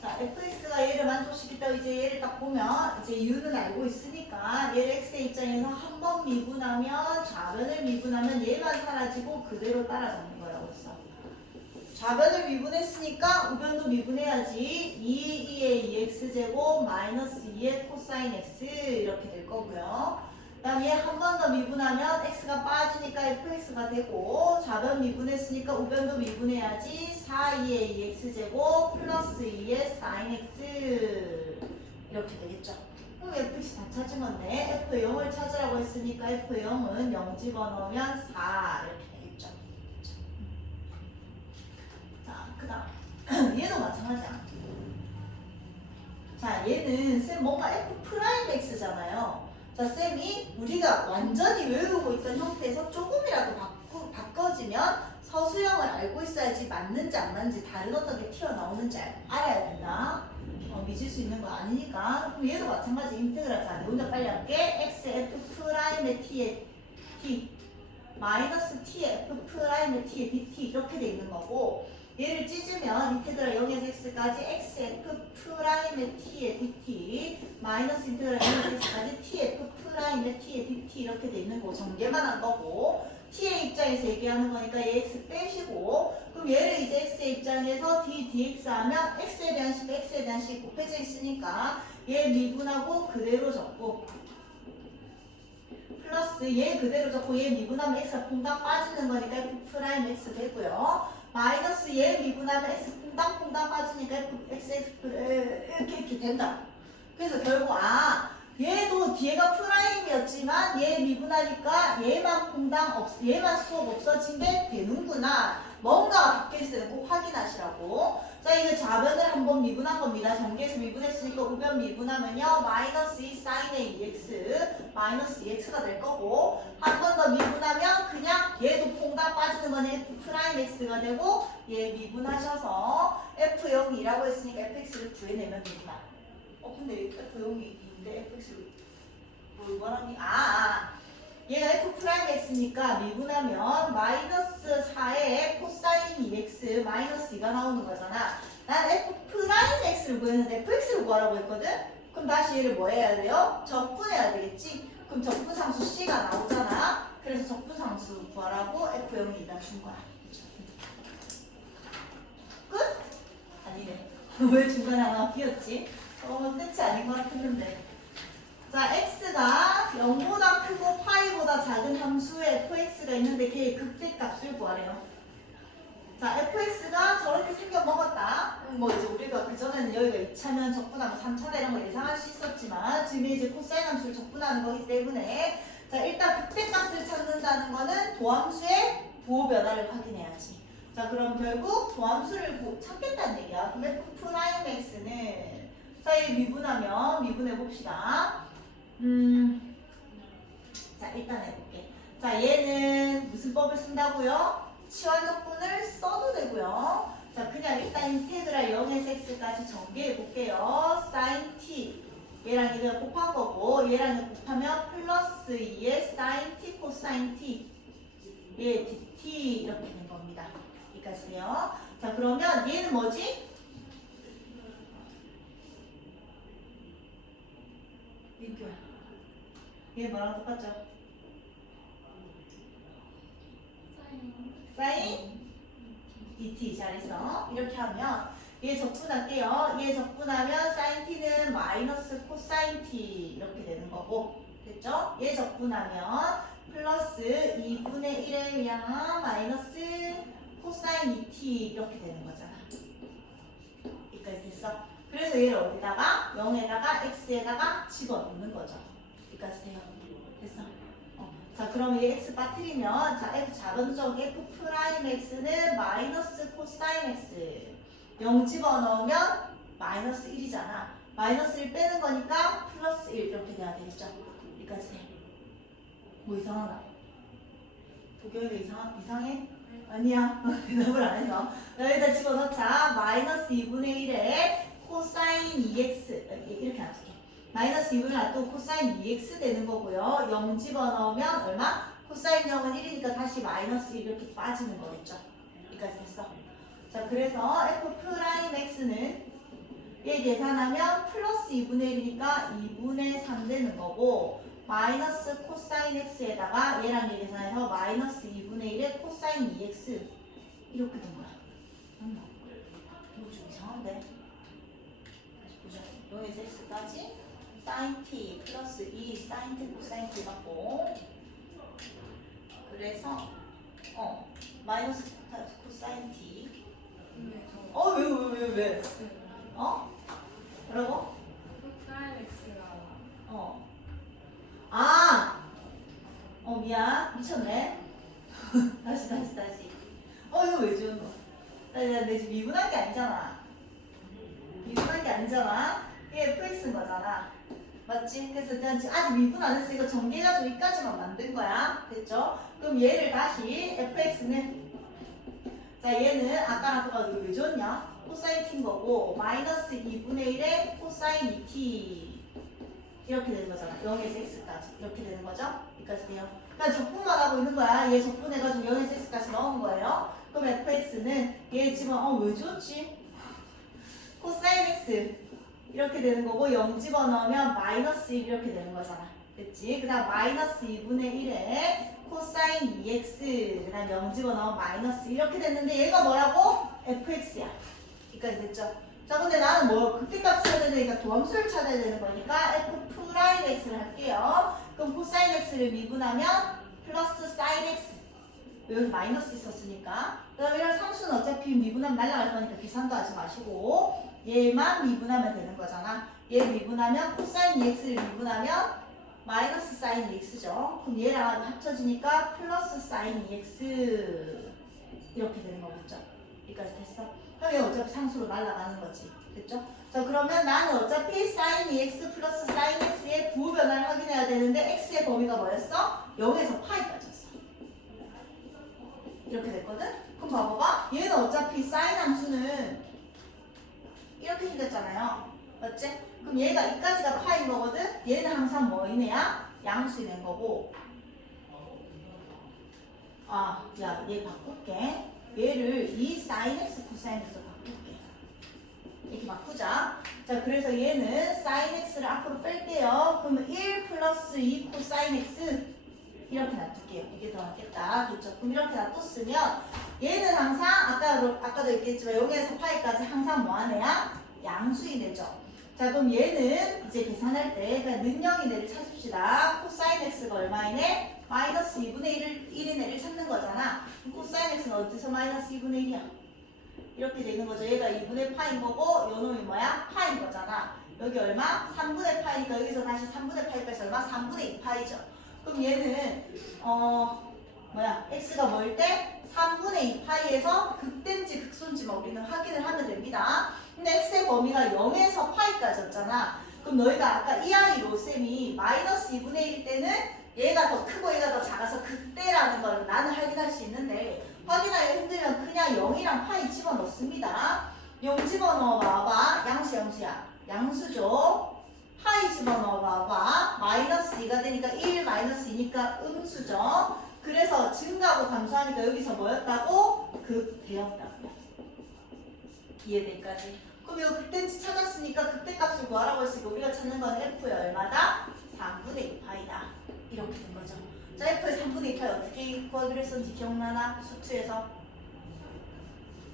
자, fx가 얘를 만족시켰다고 이제 얘를 딱 보면 이제 u는 알고 있으니까 얘를 x의 입장에서 한 번 미분하면 좌변을 미분하면 얘만 사라지고 그대로 따라잡는 거예요. 그래서 좌변을 미분했으니까 우변도 미분해야지. 2의 2x제곱 마이너스 2의 코사인 x 이렇게 될 거고요. 그 다음에 한 번 더 미분하면 x가 빠지니까 fx가 되고 좌변 미분했으니까 우변도 미분해야지. 4, 2의 2x제곱 플러스 2의 sin x 이렇게 되겠죠. 그럼 fx 다 찾은 건데 f0을 찾으라고 했으니까 f0은 0 집어넣으면 4 이렇게 되겠죠. 자, 그 다음 얘도 마찬가지야. 자, 얘는 쌤 뭔가 f'x잖아요. 자, 쌤이 우리가 완전히 외우고 있던 형태에서 조금이라도 바꿔지면 서술형을 알고 있어야지 맞는지 안 맞는지 다른 어떤 게 튀어나오는지 알아야 된다. 믿을 수 있는 거 아니니까. 그럼 얘도 마찬가지 인테그랄. 자, 혼자 빨리 할게. x f 프라임의 t의 t 마이너스 t의 f 프라임의 t의 dt 이렇게 돼 있는 거고, 얘를 찢으면 인테그랄 0에서 x까지 x f 프라임의 t의 dt 마이너스 인테그랄 0에서 x까지 t f 프라임의 t의 dt 이렇게 돼 있는 거 전개만 한 거고, t의 입장에서 얘기하는 거니까 얘 x 빼시고, 그럼 얘를 이제 x의 입장에서 d dx 하면 x에 대한 식 x에 대한 식 곱해져 있으니까 얘 미분하고 그대로 적고, 플러스 얘 그대로 적고 얘 미분하면 x가 퐁당 빠지는 거니까 f 프라임 x 되고요. 마이너스 얘 미분하면 x 퐁당 빠지니까 x 이렇게 된다. 그래서 결국 얘도 뒤에가 프라임이었지만 얘 미분하니까 얘만 수업 없어진 게 되는구나. 뭔가가 바뀌어 있어요. 꼭 확인하시라고. 자, 이거 좌변을 한번 미분한 겁니다. 전개해서 미분했으니까 우변 미분하면요. 마이너스 2 사인의 2x 마이너스 2x가 될 거고, 한 번 더 미분하면 그냥 얘도 퐁당 빠지는 거는 f 프라임 x가 되고, 얘 미분하셔서 f0이라고 했으니까 fx를 구해내면 됩니다. 근데 f0이 fx를 뭘 말하니? 얘가 f 프라임 x니까 미분하면 마이너스 4의 코사인 2x 마이너스 2가 나오는 거잖아. 난 f 프라임 x를 구했는데 fx를 구하라고 했거든? 그럼 다시 얘를 뭐 해야 돼요? 적분해야 되겠지? 그럼 적분상수 c가 나오잖아. 그래서 적분상수 구하라고 f0이 준 거야. 끝? 아니네. 왜 중간에 하나 비었지? 끝이 아닌 것 같았는데. 자, x가 0보다 크고 파이보다 작은 함수에 fx가 있는데 걔의 극대값을 구하래요. 자, fx가 저렇게 생겨 먹었다. 뭐 이제 우리가 그전에는 여기가 2차면 적분하면 3차다 이런 걸 예상할 수 있었지만 지금 이제 코사인 함수를 적분하는 거기 때문에, 자, 일단 극대값을 찾는다는 거는 도함수의 부호 변화를 확인해야지. 자, 그럼 결국 도함수를 찾겠다는 얘기야. 그럼 f 프라임 x는, 자, 이 미분하면 미분해 봅시다. 자, 일단 해볼게. 자, 얘는 무슨 법을 쓴다고요? 치환적분을 써도 되고요. 자, 그냥 일단 인테그랄 0에서 x까지 전개해 볼게요. sin t 얘랑 이거 곱한 거고, 얘랑 이거 곱하면 플러스 2의 sin t 코사인 t 얘 dt 이렇게 된 겁니다. 여기까지 돼요. 자, 그러면 얘는 뭐지? 얘 뭐랑 똑같죠? 사인 dt 잘했어. 이렇게 하면 얘 적분할게요. 얘 적분하면 사인 t는 마이너스 코사인 t 이렇게 되는 거고, 됐죠? 얘 적분하면 플러스 2분의 1에 의한 마이너스 코사인 2t 이렇게 되는 거잖아. 여기까지 됐어. 그래서 얘를 어디다가 0에다가 x에다가 집어넣는 거죠. 여기까지 돼요. 됐어. 자, 그럼 얘 x 빠뜨리면, 자, f 자변적 f 프라임 x는 마이너스 코사인 x 0 집어넣으면 마이너스 1이잖아. 마이너스 1 빼는 거니까 플러스 1 이렇게 돼야 되겠죠. 여기까지 돼. 뭐 이상하나? 도경이가 이상해? 아니야. 대답을 안 해서. 여기다 집어넣자. 마이너스 2분의 1에 코사인 2x 이렇게 놔둘게. 마이너스 2분의 1또 코사인 2x 되는 거고요. 0 집어넣으면 얼마? 코사인 0은 1이니까 다시 마이너스 1 이렇게 빠지는 거겠죠. 여기까지 됐어. 자, 그래서 f 프라임 x는 얘 계산하면 플러스 2분의 1이니까 2분의 3 되는 거고, 마이너스 코사인 x에다가 얘랑 얘 계산해서 마이너스 2분의 1의 코사인 2x 이렇게 된 거야. 맞나? 이거 좀 이상한데? 다시 보자. 0에서 x까지 사인 t 플러스 2 사인 t 코사인 t 받고, 그래서 마이너스 코사인 t. 왜? 뭐라고? 미안. 미쳤네. 다시. 이거 왜 지웠노? 내 지금 미분한 게 아니잖아. 이게 fx인 거잖아. 맞지? 그래서 일단 지금 아직 미분 안 했어. 이거 전개해가지고 여기까지만 만든 거야. 됐죠? 그럼 얘를 다시 fx는, 자, 얘는 아까랑 똑같아. 이거 왜 줬냐? 코사인 t인 거고, 마이너스 2분의 1의 코사인 2t 이렇게 되는 거잖아. 0에서 x까지 이렇게 되는 거죠? 여기까지 돼요. 그러니까 적분만 하고 있는 거야. 얘 적분해가지고 0에서 x까지 넣은 거예요. 그럼 fx는 얘 집어 왜 줬지? 코사인 x 이렇게 되는 거고, 0 집어넣으면 마이너스 1 이렇게 되는 거잖아. 됐지? 그 다음 마이너스 2분의 1에 코사인 2x, 그 다음 0 집어넣으면 마이너스 이렇게 됐는데 얘가 뭐라고? fx야. 여기까지 됐죠? 자, 근데 나는 극대값 찾아야 되니까 도함수를 찾아야 되는 거니까 f 프라임 x를 할게요. 그럼 코사인 x를 미분하면 플러스 사인 x. 여기 마이너스 있었으니까. 그 다음에 이런 상수는 어차피 미분하면 날아갈 거니까 계산도 하지 마시고 얘만 미분하면 되는 거잖아. 얘 미분하면 코사인 2x를 미분하면 마이너스 사인 2x죠. 그럼 얘랑 합쳐지니까 플러스 사인 2x 이렇게 되는 거겠죠. 여기까지 됐어? 그럼 얘 어차피 상수로 날아가는 거지. 됐죠? 자, 그러면 나는 어차피 사인 2x 플러스 사인 x의 부호 변화를 확인해야 되는데 x의 범위가 뭐였어? 0에서 파이까지였어. 이렇게 됐거든? 그럼 봐봐봐. 얘는 어차피 사인 함수는 이렇게 생겼잖아요. 맞지? 그럼 얘가 이까지가 파인 거거든? 얘는 항상 뭐인 애야? 양수인 애인 거고. 야, 얘 바꿀게. 얘를 2 사인 x 코사인 x로 바꿀게. 이렇게 바꾸자. 자, 그래서 얘는 사인 x를 앞으로 뺄게요. 그러면 1 플러스 2 코사인 x 이렇게 놔둘게요. 이게 더 낫겠다. 그렇죠? 그럼 이렇게 놔뒀으면 얘는 항상 아까도 얘기했지만 0에서 파이까지 항상 뭐하는 애야? 양수인 애죠. 자, 그럼 얘는 이제 계산할 때 그냥 능력인 애를 찾읍시다. 코사인 x가 얼마인 애? 마이너스 2분의 1인 애를 찾는 거잖아. 그럼 코사인 x는 어디서 마이너스 2분의 1이야? 이렇게 되는 거죠. 얘가 2분의 파인 거고 요 놈이 뭐야? 파인 거잖아. 여기 얼마? 3분의 파이니까 여기서 다시 3분의 파이까지 얼마? 3분의 2파이죠. 그럼 얘는 x가 뭐일 때? 3분의 2파이에서 극대인지 극소인지만 우리는 확인을 하면 됩니다. 근데 x의 범위가 0에서 파이까지였잖아. 그럼 너희가 아까 이 아이로 쌤이 마이너스 2분의 1일 때는 얘가 더 크고 얘가 더 작아서 극대라는 걸 나는 확인할 수 있는데 확인하기 힘들면 그냥 0이랑 파이 집어넣습니다. 0 집어넣어봐봐. 양수야. 양수죠. 파이 집어넣어봐봐. 마이너스 2가 되니까 1 마이너스 2니까 음수죠. 그래서 증가하고 감소하니까 여기서 뭐였다고? 극대였다고. 이해될까지? 그럼 이거 극대인지 찾았으니까 극대값을 구하라고 했으니까 우리가 찾는 건 f의 얼마다? 3분의 2파이다. 이렇게 된 거죠. 자, f의 3분의 2파이 어떻게 구하기로 했었는지 기억나나? 수투에서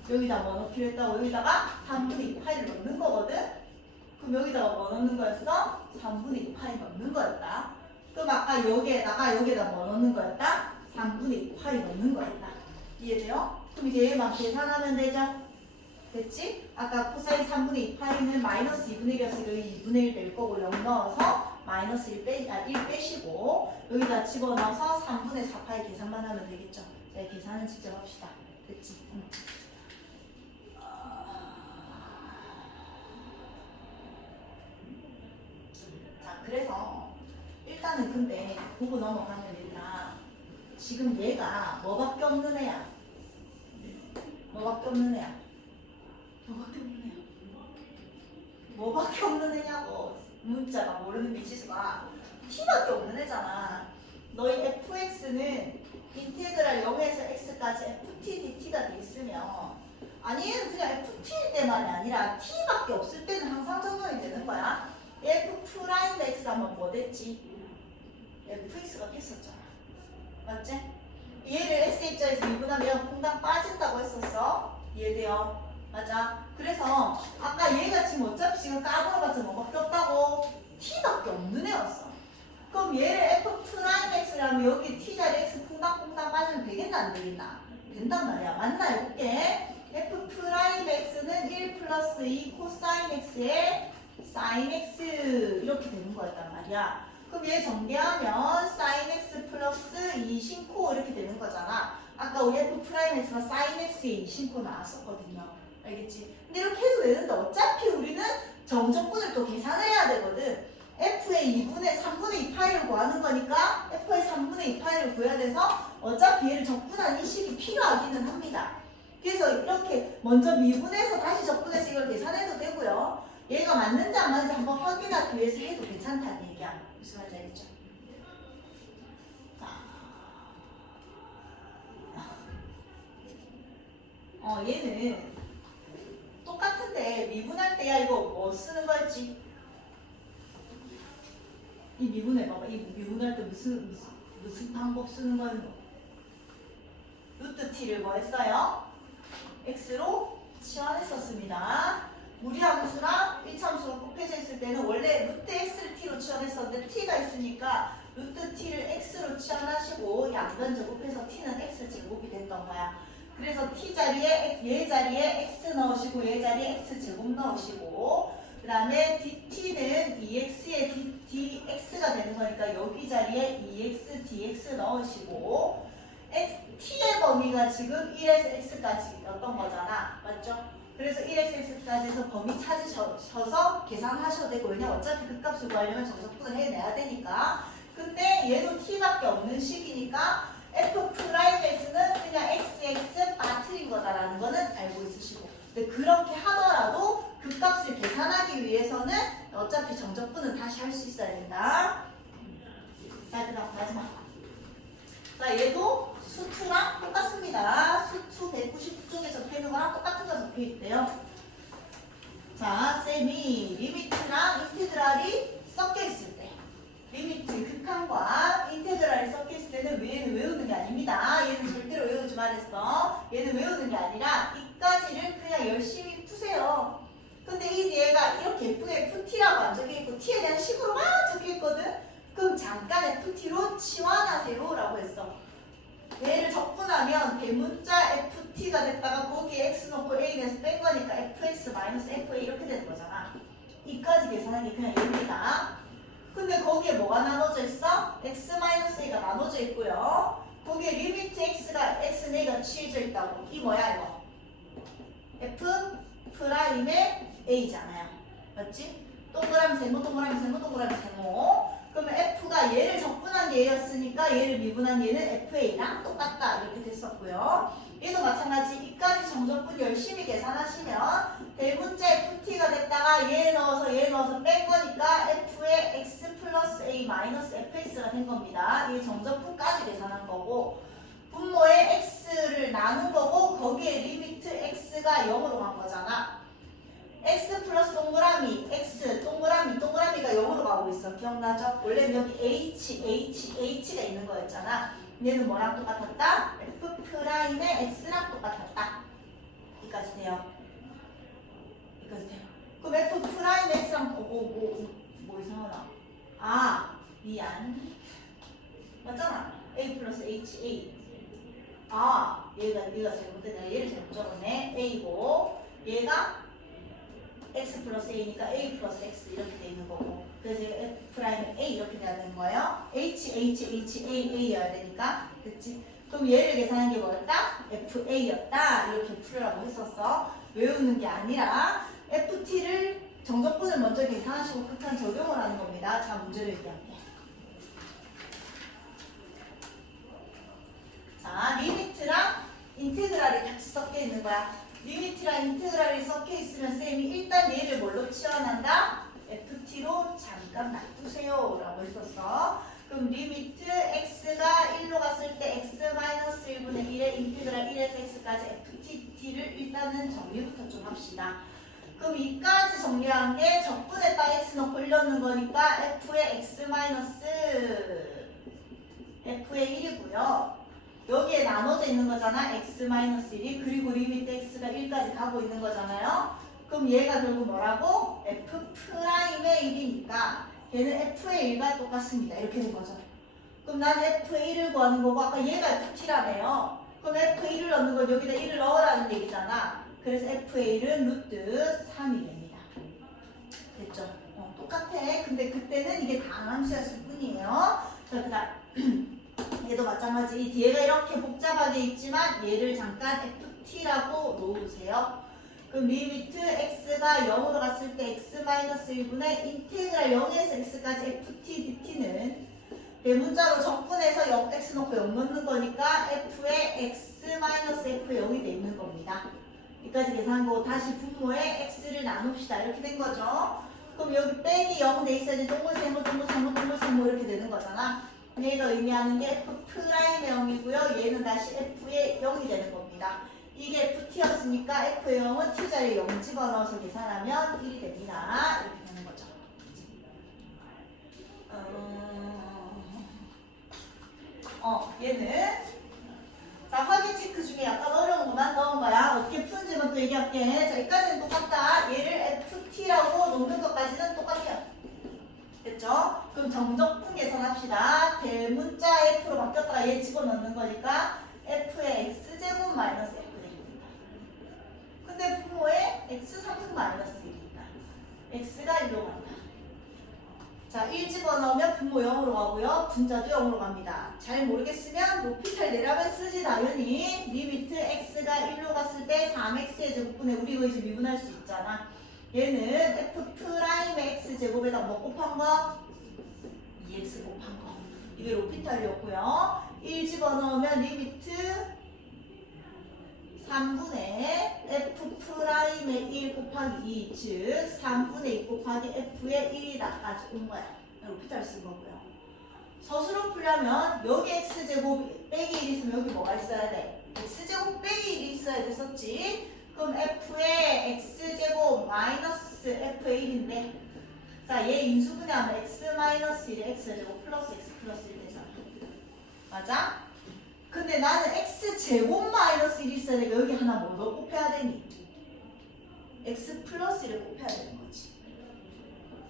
여기다 뭐 넣기로 했다고? 여기다가 3분의 2파이를 넣는 거거든? 그럼 여기다가 뭐 넣는 거였어? 3분의 2파이 넣는 거였다. 그럼 아까 여기에다 뭐 넣는 거였다? 3분의 2파이 넣는 거였다. 이해돼요? 그럼 이제 얘만 계산하면 되죠? 됐지? 아까 코사인 3분의 2파이는 마이너스 2분의 1이었으니까 여기 2분의 1 낼 거고 0 넣어서 마이너스 1 빼시고 여기다 집어넣어서 3분의 4파이 계산만 하면 되겠죠? 자, 계산은 직접 합시다. 됐지? 자, 그래서 일단은 근데 보고 넘어가면 얘들아 지금 얘가 뭐밖에 없는 애야? 뭐밖에 없는 애야? 뭐밖에 없는 애냐고. 문자가 모르는 미지수가 t밖에 없는 애잖아. 너희 fx는 인테그랄 0에서 x까지 ft dt가 돼 있으면 아니 얘는 그냥 ft일 때만이 아니라 t밖에 없을 때는 항상 적용이 되는 거야. f 프라임 x 하면 뭐 됐지? fx가 됐었잖아. 맞지? 얘를 x 입장에서 미분하면 공당 빠진다고 했었어. 이해돼요? 맞아. 그래서 아까 얘가 지금 어차피 지금 까불어봤자 뭐밖에 없다고? t밖에 없는 애였어. 그럼 얘를 f 프라임 x라면 여기 t 자리 x 퐁당퐁당 빠지면 되겠나 안 되겠나? 된단 말이야. 맞나 해볼게. f 프라임 x는 1 플러스 2 코사인 x의 사인 x 이렇게 되는 거였단 말이야. 그럼 얘 전개하면 사인 x 플러스 2 신코 이렇게 되는 거잖아. 아까 우리 f 프라임 x가 사인 x의 2 신코 나왔었거든요. 알겠지? 근데 이렇게 해도 되는데 어차피 우리는 정적분을 또 계산을 해야 되거든. f의 2분의 3분의 2 파이를 구하는 거니까 f의 3분의 2 파이를 구해야 돼서 어차피 얘를 적분한 이 식이 필요하기는 합니다. 그래서 이렇게 먼저 미분해서 다시 적분해서 이걸 계산해도 되고요. 얘가 맞는지 안 맞는지 한번 확인하기 위해서 해도 괜찮다는 얘기야. 무슨 말인지 알겠죠? 자, 얘는 똑같은데 미분할 때야 이거 뭐 쓰는 거였지? 이 미분해 봐봐. 이 미분할 때 무슨 방법 쓰는 거예요? 루트 t를 뭐 했어요? x로 치환했었습니다. 무리함수랑 1차함수가 곱해져 있을 때는 원래 루트 x를 t로 치환했었는데 t가 있으니까 루트 t를 x로 치환하시고 양변 제곱해서 t는 x 제곱이 됐던 거야. 그래서 t 자리에 얘 자리에 x 넣으시고 얘 자리에 x 제곱 넣으시고 그 다음에 dt는 2x의 dx가 되는 거니까 여기 자리에 2x dx 넣으시고 t의 범위가 지금 1에서 x까지였던 거잖아. 맞죠? 그래서 1에서 x까지 해서 범위 찾으셔서 계산하셔도 되고 왜냐면 어차피 그 값을 구하려면 정석분을 해내야 되니까. 근데 얘도 t밖에 없는 식이니까 f 프라임 x는 그냥 xx 빠트린 거다라는 거는 알고 있으시고 근데 그렇게 하더라도 그 값을 계산하기 위해서는 어차피 정적분은 다시 할 수 있어야 된다. 자, 그다음 마지막. 자, 얘도 수투랑 똑같습니다. 수투 199쪽에 적혀있는 거랑 똑같은 거 적혀있대요. 자, 쌤이 리미트랑 인테그랄이 섞여있을 때 리미트 극한과 인테그랄이 섞여있을 때는 얘는 외우는 게 아닙니다. 얘는 절대로 외우지 말랬어. 얘는 외우는 게 아니라 이까지를 그냥 열심히 푸세요. 근데 이 얘가 이렇게 예쁘게 FT라고 안 적혀있고 T에 대한 식으로 막 적혀있거든? 그럼 잠깐 FT로 치환하세요 라고 했어. 얘를 적분하면 대문자 FT가 됐다가 거기에 X 넣고 A 내서 뺀 거니까 FX-FA 이렇게 되는 거잖아. 이까지 계산하는 게 그냥 얘입니다. 근데 거기에 뭐가 나눠져 있어? X-A가 나눠져 있고요. 거기에 리미트 X가 X는 취해져 있다고. 이 뭐야 이거? F 프라임의 A잖아요. 맞지? 동그라미 세모 동그라미 세모 동그라미 세모. 그러면 F가 얘를 적분한 게 A였으니까 얘를 미분한 얘는 FA랑 똑같다 이렇게 됐었고요. 얘도 마찬가지 이까지 정적분 열심히 계산하시면 대문자 FT가 됐다가 얘 넣어서 뺀 거니까 F의 X 플러스 A 마이너스 FX가 된 겁니다. 이게 정적분까지 계산한 거고 분모의 X를 나눈 거고 거기에 리미트 X가 0으로 간 거잖아. X 플러스 동그라미 X 동그라미가 0으로 가고 있어. 기억나죠? 원래 여기 H가 있는 거였잖아. 얘는 뭐랑 똑같았다? F 프라임의 X랑 똑같았다. 여기까지 돼요. 여기까지 돼요. 그럼 F 프라임 X랑 뭐 이상하나? 아 미안. 맞잖아. A 플러스 HA. 아 얘가 잘못됐네. 얘를 잘못 적었네. A고 얘가 x 플러스 a니까 a 플러스 x 이렇게 돼 있는 거고 그래서 f 프라임 a 이렇게 돼야 되는 거예요. a여야 되니까 그치? 그럼 얘를 계산한 게 뭐였다? fa였다 이렇게 풀으라고 했었어. 외우는 게 아니라 ft를 정적분을 먼저 계산하시고 극한 적용을 하는 겁니다. 자 문제를 얘기할게. 자 리미트랑 인테그랄이 같이 섞여 있는 거야. 리미트랑 인테그랄이 섞여 있으면 쌤이 일단 얘를 뭘로 치환한다? FT로 잠깐 놔두세요 라고 했었어. 그럼 그럼 리미트 x가 1로 갔을 때 x-1분의 1의 인티그랄 1에서 x까지 ft를 일단은 정리부터 좀 합시다. 그럼 이까지 정리한 게 적분에다 x 넣고 올려놓는 거니까 f의 f의 1이고요. 여기에 나눠져 있는 거잖아. x-1이. 그리고 리미트 x가 1까지 가고 있는 거잖아요. 그럼 얘가 결국 뭐라고? f'의 1이니까 얘는 f의 1과 똑같습니다. 이렇게 된 거죠. 그럼 난 f의 1을 구하는 거고 아까 얘가 ft라네요. 그럼 f의 1을 넣는 건 여기다 1을 넣으라는 얘기잖아. 그래서 f의 1은 루트 3이 됩니다. 됐죠? 똑같아. 근데 그때는 이게 단함수였을 뿐이에요. 자, 그 다음 얘도 마찬가지. 이 뒤에가 이렇게 복잡하게 있지만 얘를 잠깐 ft라고 놓으세요. 그럼 리미트 x가 0으로 갔을 때 x-1분의 인테그랄 0에서 x까지 ft dt는 대문자로 적분해서 x 넣고 0 넣는 거니까 f의 x-f의 0이 돼 있는 겁니다. 여기까지 계산한 거고 다시 분모에 x를 나눕시다. 이렇게 된 거죠. 그럼 여기 빼기 0 돼 있어야지 동글세모 동글세모 이렇게 되는 거잖아. 얘가 의미하는 게 f'의 0이고요. 얘는 다시 f의 0이 되는 겁니다. 이게 ft였으니까 f의 0은 t자리에 0 집어넣어서 계산하면 1이 됩니다. 이렇게 되는 거죠. 얘는 자 확인 체크 중에 약간 어려운 것만 넣은 거야. 어떻게 푸는지만 또 얘기할게. 자 여기까지는 똑같다. 얘를 ft라고 놓는 것까지는 똑같아요. 됐죠? 그럼 정적분 계산합시다. 대문자 f로 바뀌었다가 얘 집어넣는 거니까 f의 x제곱 마이너스 f 됩니다. 근데 분모에 x 상승 마이너스 1이니까 x가 1로 간다. 자, 1 집어넣으면 분모 0으로 가고요. 분자도 0으로 갑니다. 잘 모르겠으면 높이 잘 내려면 쓰지 당연히. 리미트 x가 1로 갔을 때 3x의 제곱분에 우리 이거 이제 미분할 수 있잖아. 얘는 f'의 x제곱에다 뭐 곱한 거? 2x 곱한 거. 이게 로피탈이었고요. 1 집어넣으면 리미트 3분의 f'의 1 곱하기 2, 즉 3분의 2 곱하기 f의 1이다까지 온 거야. 로피탈 쓴 거고요. 서술로 풀려면 여기 x제곱 빼기 1 있으면 여기 뭐가 있어야 돼? x제곱 빼기 1이 있어야 됐었지. 그럼 f의 x제곱 마이너스 f의 1인데 자, 얘 인수분해하면 x 마이너스 1에 x제곱 플러스 x 플러스 1 되잖아. 맞아? 근데 나는 x제곱 마이너스 1이 있어야 되니까 여기 하나 뭐 더 곱해야 되니? x 플러스 1을 곱해야 되는 거지.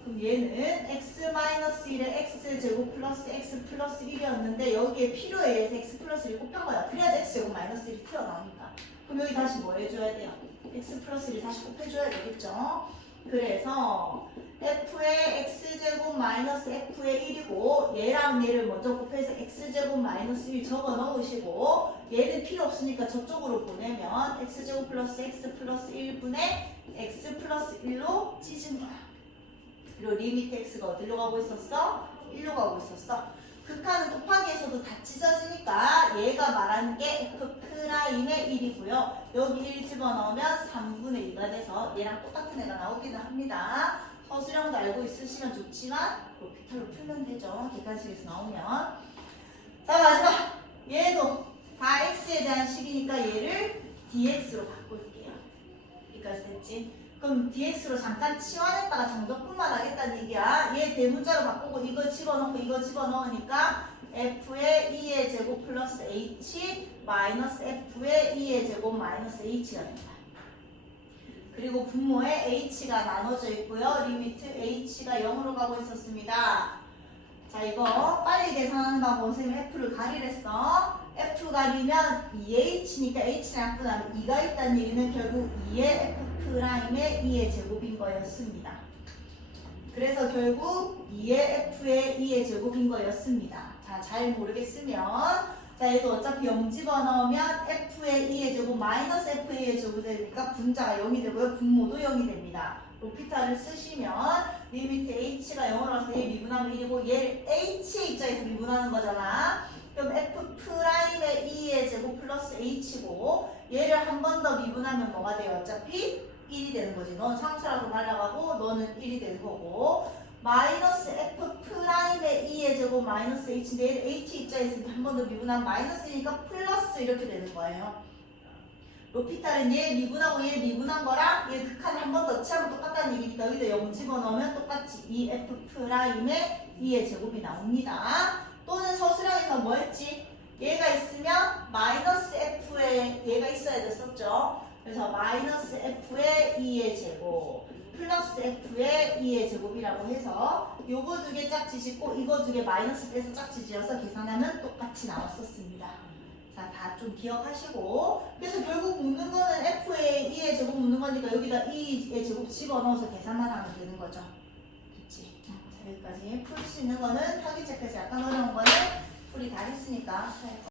그럼 얘는 x 마이너스 1에 x제곱 플러스 x 플러스 1이었는데 여기에 필요에 의해서 x 플러스 1을 곱한 거야. 그래야지 x제곱 마이너스 1이 튀어나오니까. 그럼 여기 다시 뭐 해줘야 돼요? x 플러스 1을 다시 곱해줘야 되겠죠? 그래서 f의 x제곱 마이너스 f의 1이고 얘랑 얘를 먼저 곱해서 x제곱 마이너스 1 적어 넣으시고 얘는 필요 없으니까 저쪽으로 보내면 x제곱 플러스 x 플러스 1분의 x 플러스 1로 찢은 거야. 그리고 리미트 x가 어디로 가고 있었어? 1로 가고 있었어. 극한은 곱하기에서도 다 찢어지니까 얘가 말하는 게 f'의 1이고요. 여기 1 집어넣으면 3분의 2가 돼서 얘랑 똑같은 애가 나오기는 합니다. 서술형도 알고 있으시면 좋지만 로피탈로 풀면 되죠. 객관식에서 나오면. 자, 마지막 얘도 다 x에 대한 식이니까 얘를 dx로 바꿀게요. 여기까지 됐지? 그럼 dx로 잠깐 치환했다가 정적분만 하겠다는 얘기야. 얘 대문자로 바꾸고 이거 집어넣고 이거 집어넣으니까 f의 2의 제곱 플러스 h 마이너스 f의 2의 제곱 마이너스 h가 된다. 그리고 분모에 h가 나눠져 있고요. 리미트 h가 0으로 가고 있었습니다. 자, 이거 빨리 계산하는 방법 선생님 f를 가리랬어. f 가리면 2h니까 h랑 약분하면 2가 있다는 얘기는 결국 2의 f'의 2의 제곱인 거였습니다. 그래서 결국 2의 f의 2의 제곱인 거였습니다. 자, 잘 모르겠으면 자, 얘도 어차피 0 집어넣으면 f의 2의 제곱 마이너스 f의 2의 제곱이 되니까 분자가 0이 되고요. 분모도 0이 됩니다. 로피탈을 쓰시면 리미트 h가 0으로 가서 얘 미분하면 1이고 얘를 h의 입장에서 미분하는 거잖아. 그럼 f'의 2의 제곱 플러스 h고 얘를 한 번 더 미분하면 뭐가 돼요? 어차피 1이 되는 거지. 넌 상수라서 날아가고 너는 1이 되는 거고. 마이너스 f 프라임의 2의 제곱 마이너스 h인데 h 입자에 있으니까 한 번 더 미분하면 마이너스니까 플러스 이렇게 되는 거예요. 로피탈은 얘 미분하고 얘 미분한 거랑 얘 극한을 한 번 더 취하면 똑같다는 얘기니까 여기다 0 집어넣으면 똑같이 2f 프라임의 2의 제곱이 나옵니다. 또는 서술형에서 뭐 했지? 얘가 있으면 마이너스 f에 얘가 있어야 됐었죠. 그래서 마이너스 f의 2의 제곱 플러스 f의 2의 제곱이라고 해서 요거 두 개 짝지 짓고 이거 두 개 마이너스 빼서 짝지 지어서 계산하면 똑같이 나왔었습니다. 자, 다 좀 기억하시고 그래서 결국 묻는 거는 f의 2의 제곱 묻는 거니까 여기다 2의 제곱 집어넣어서 계산만 하면 되는 거죠. 됐지? 자, 여기까지 풀 수 있는 거는 학위 체크에서 약간 어려운 거는 풀이 다 했으니까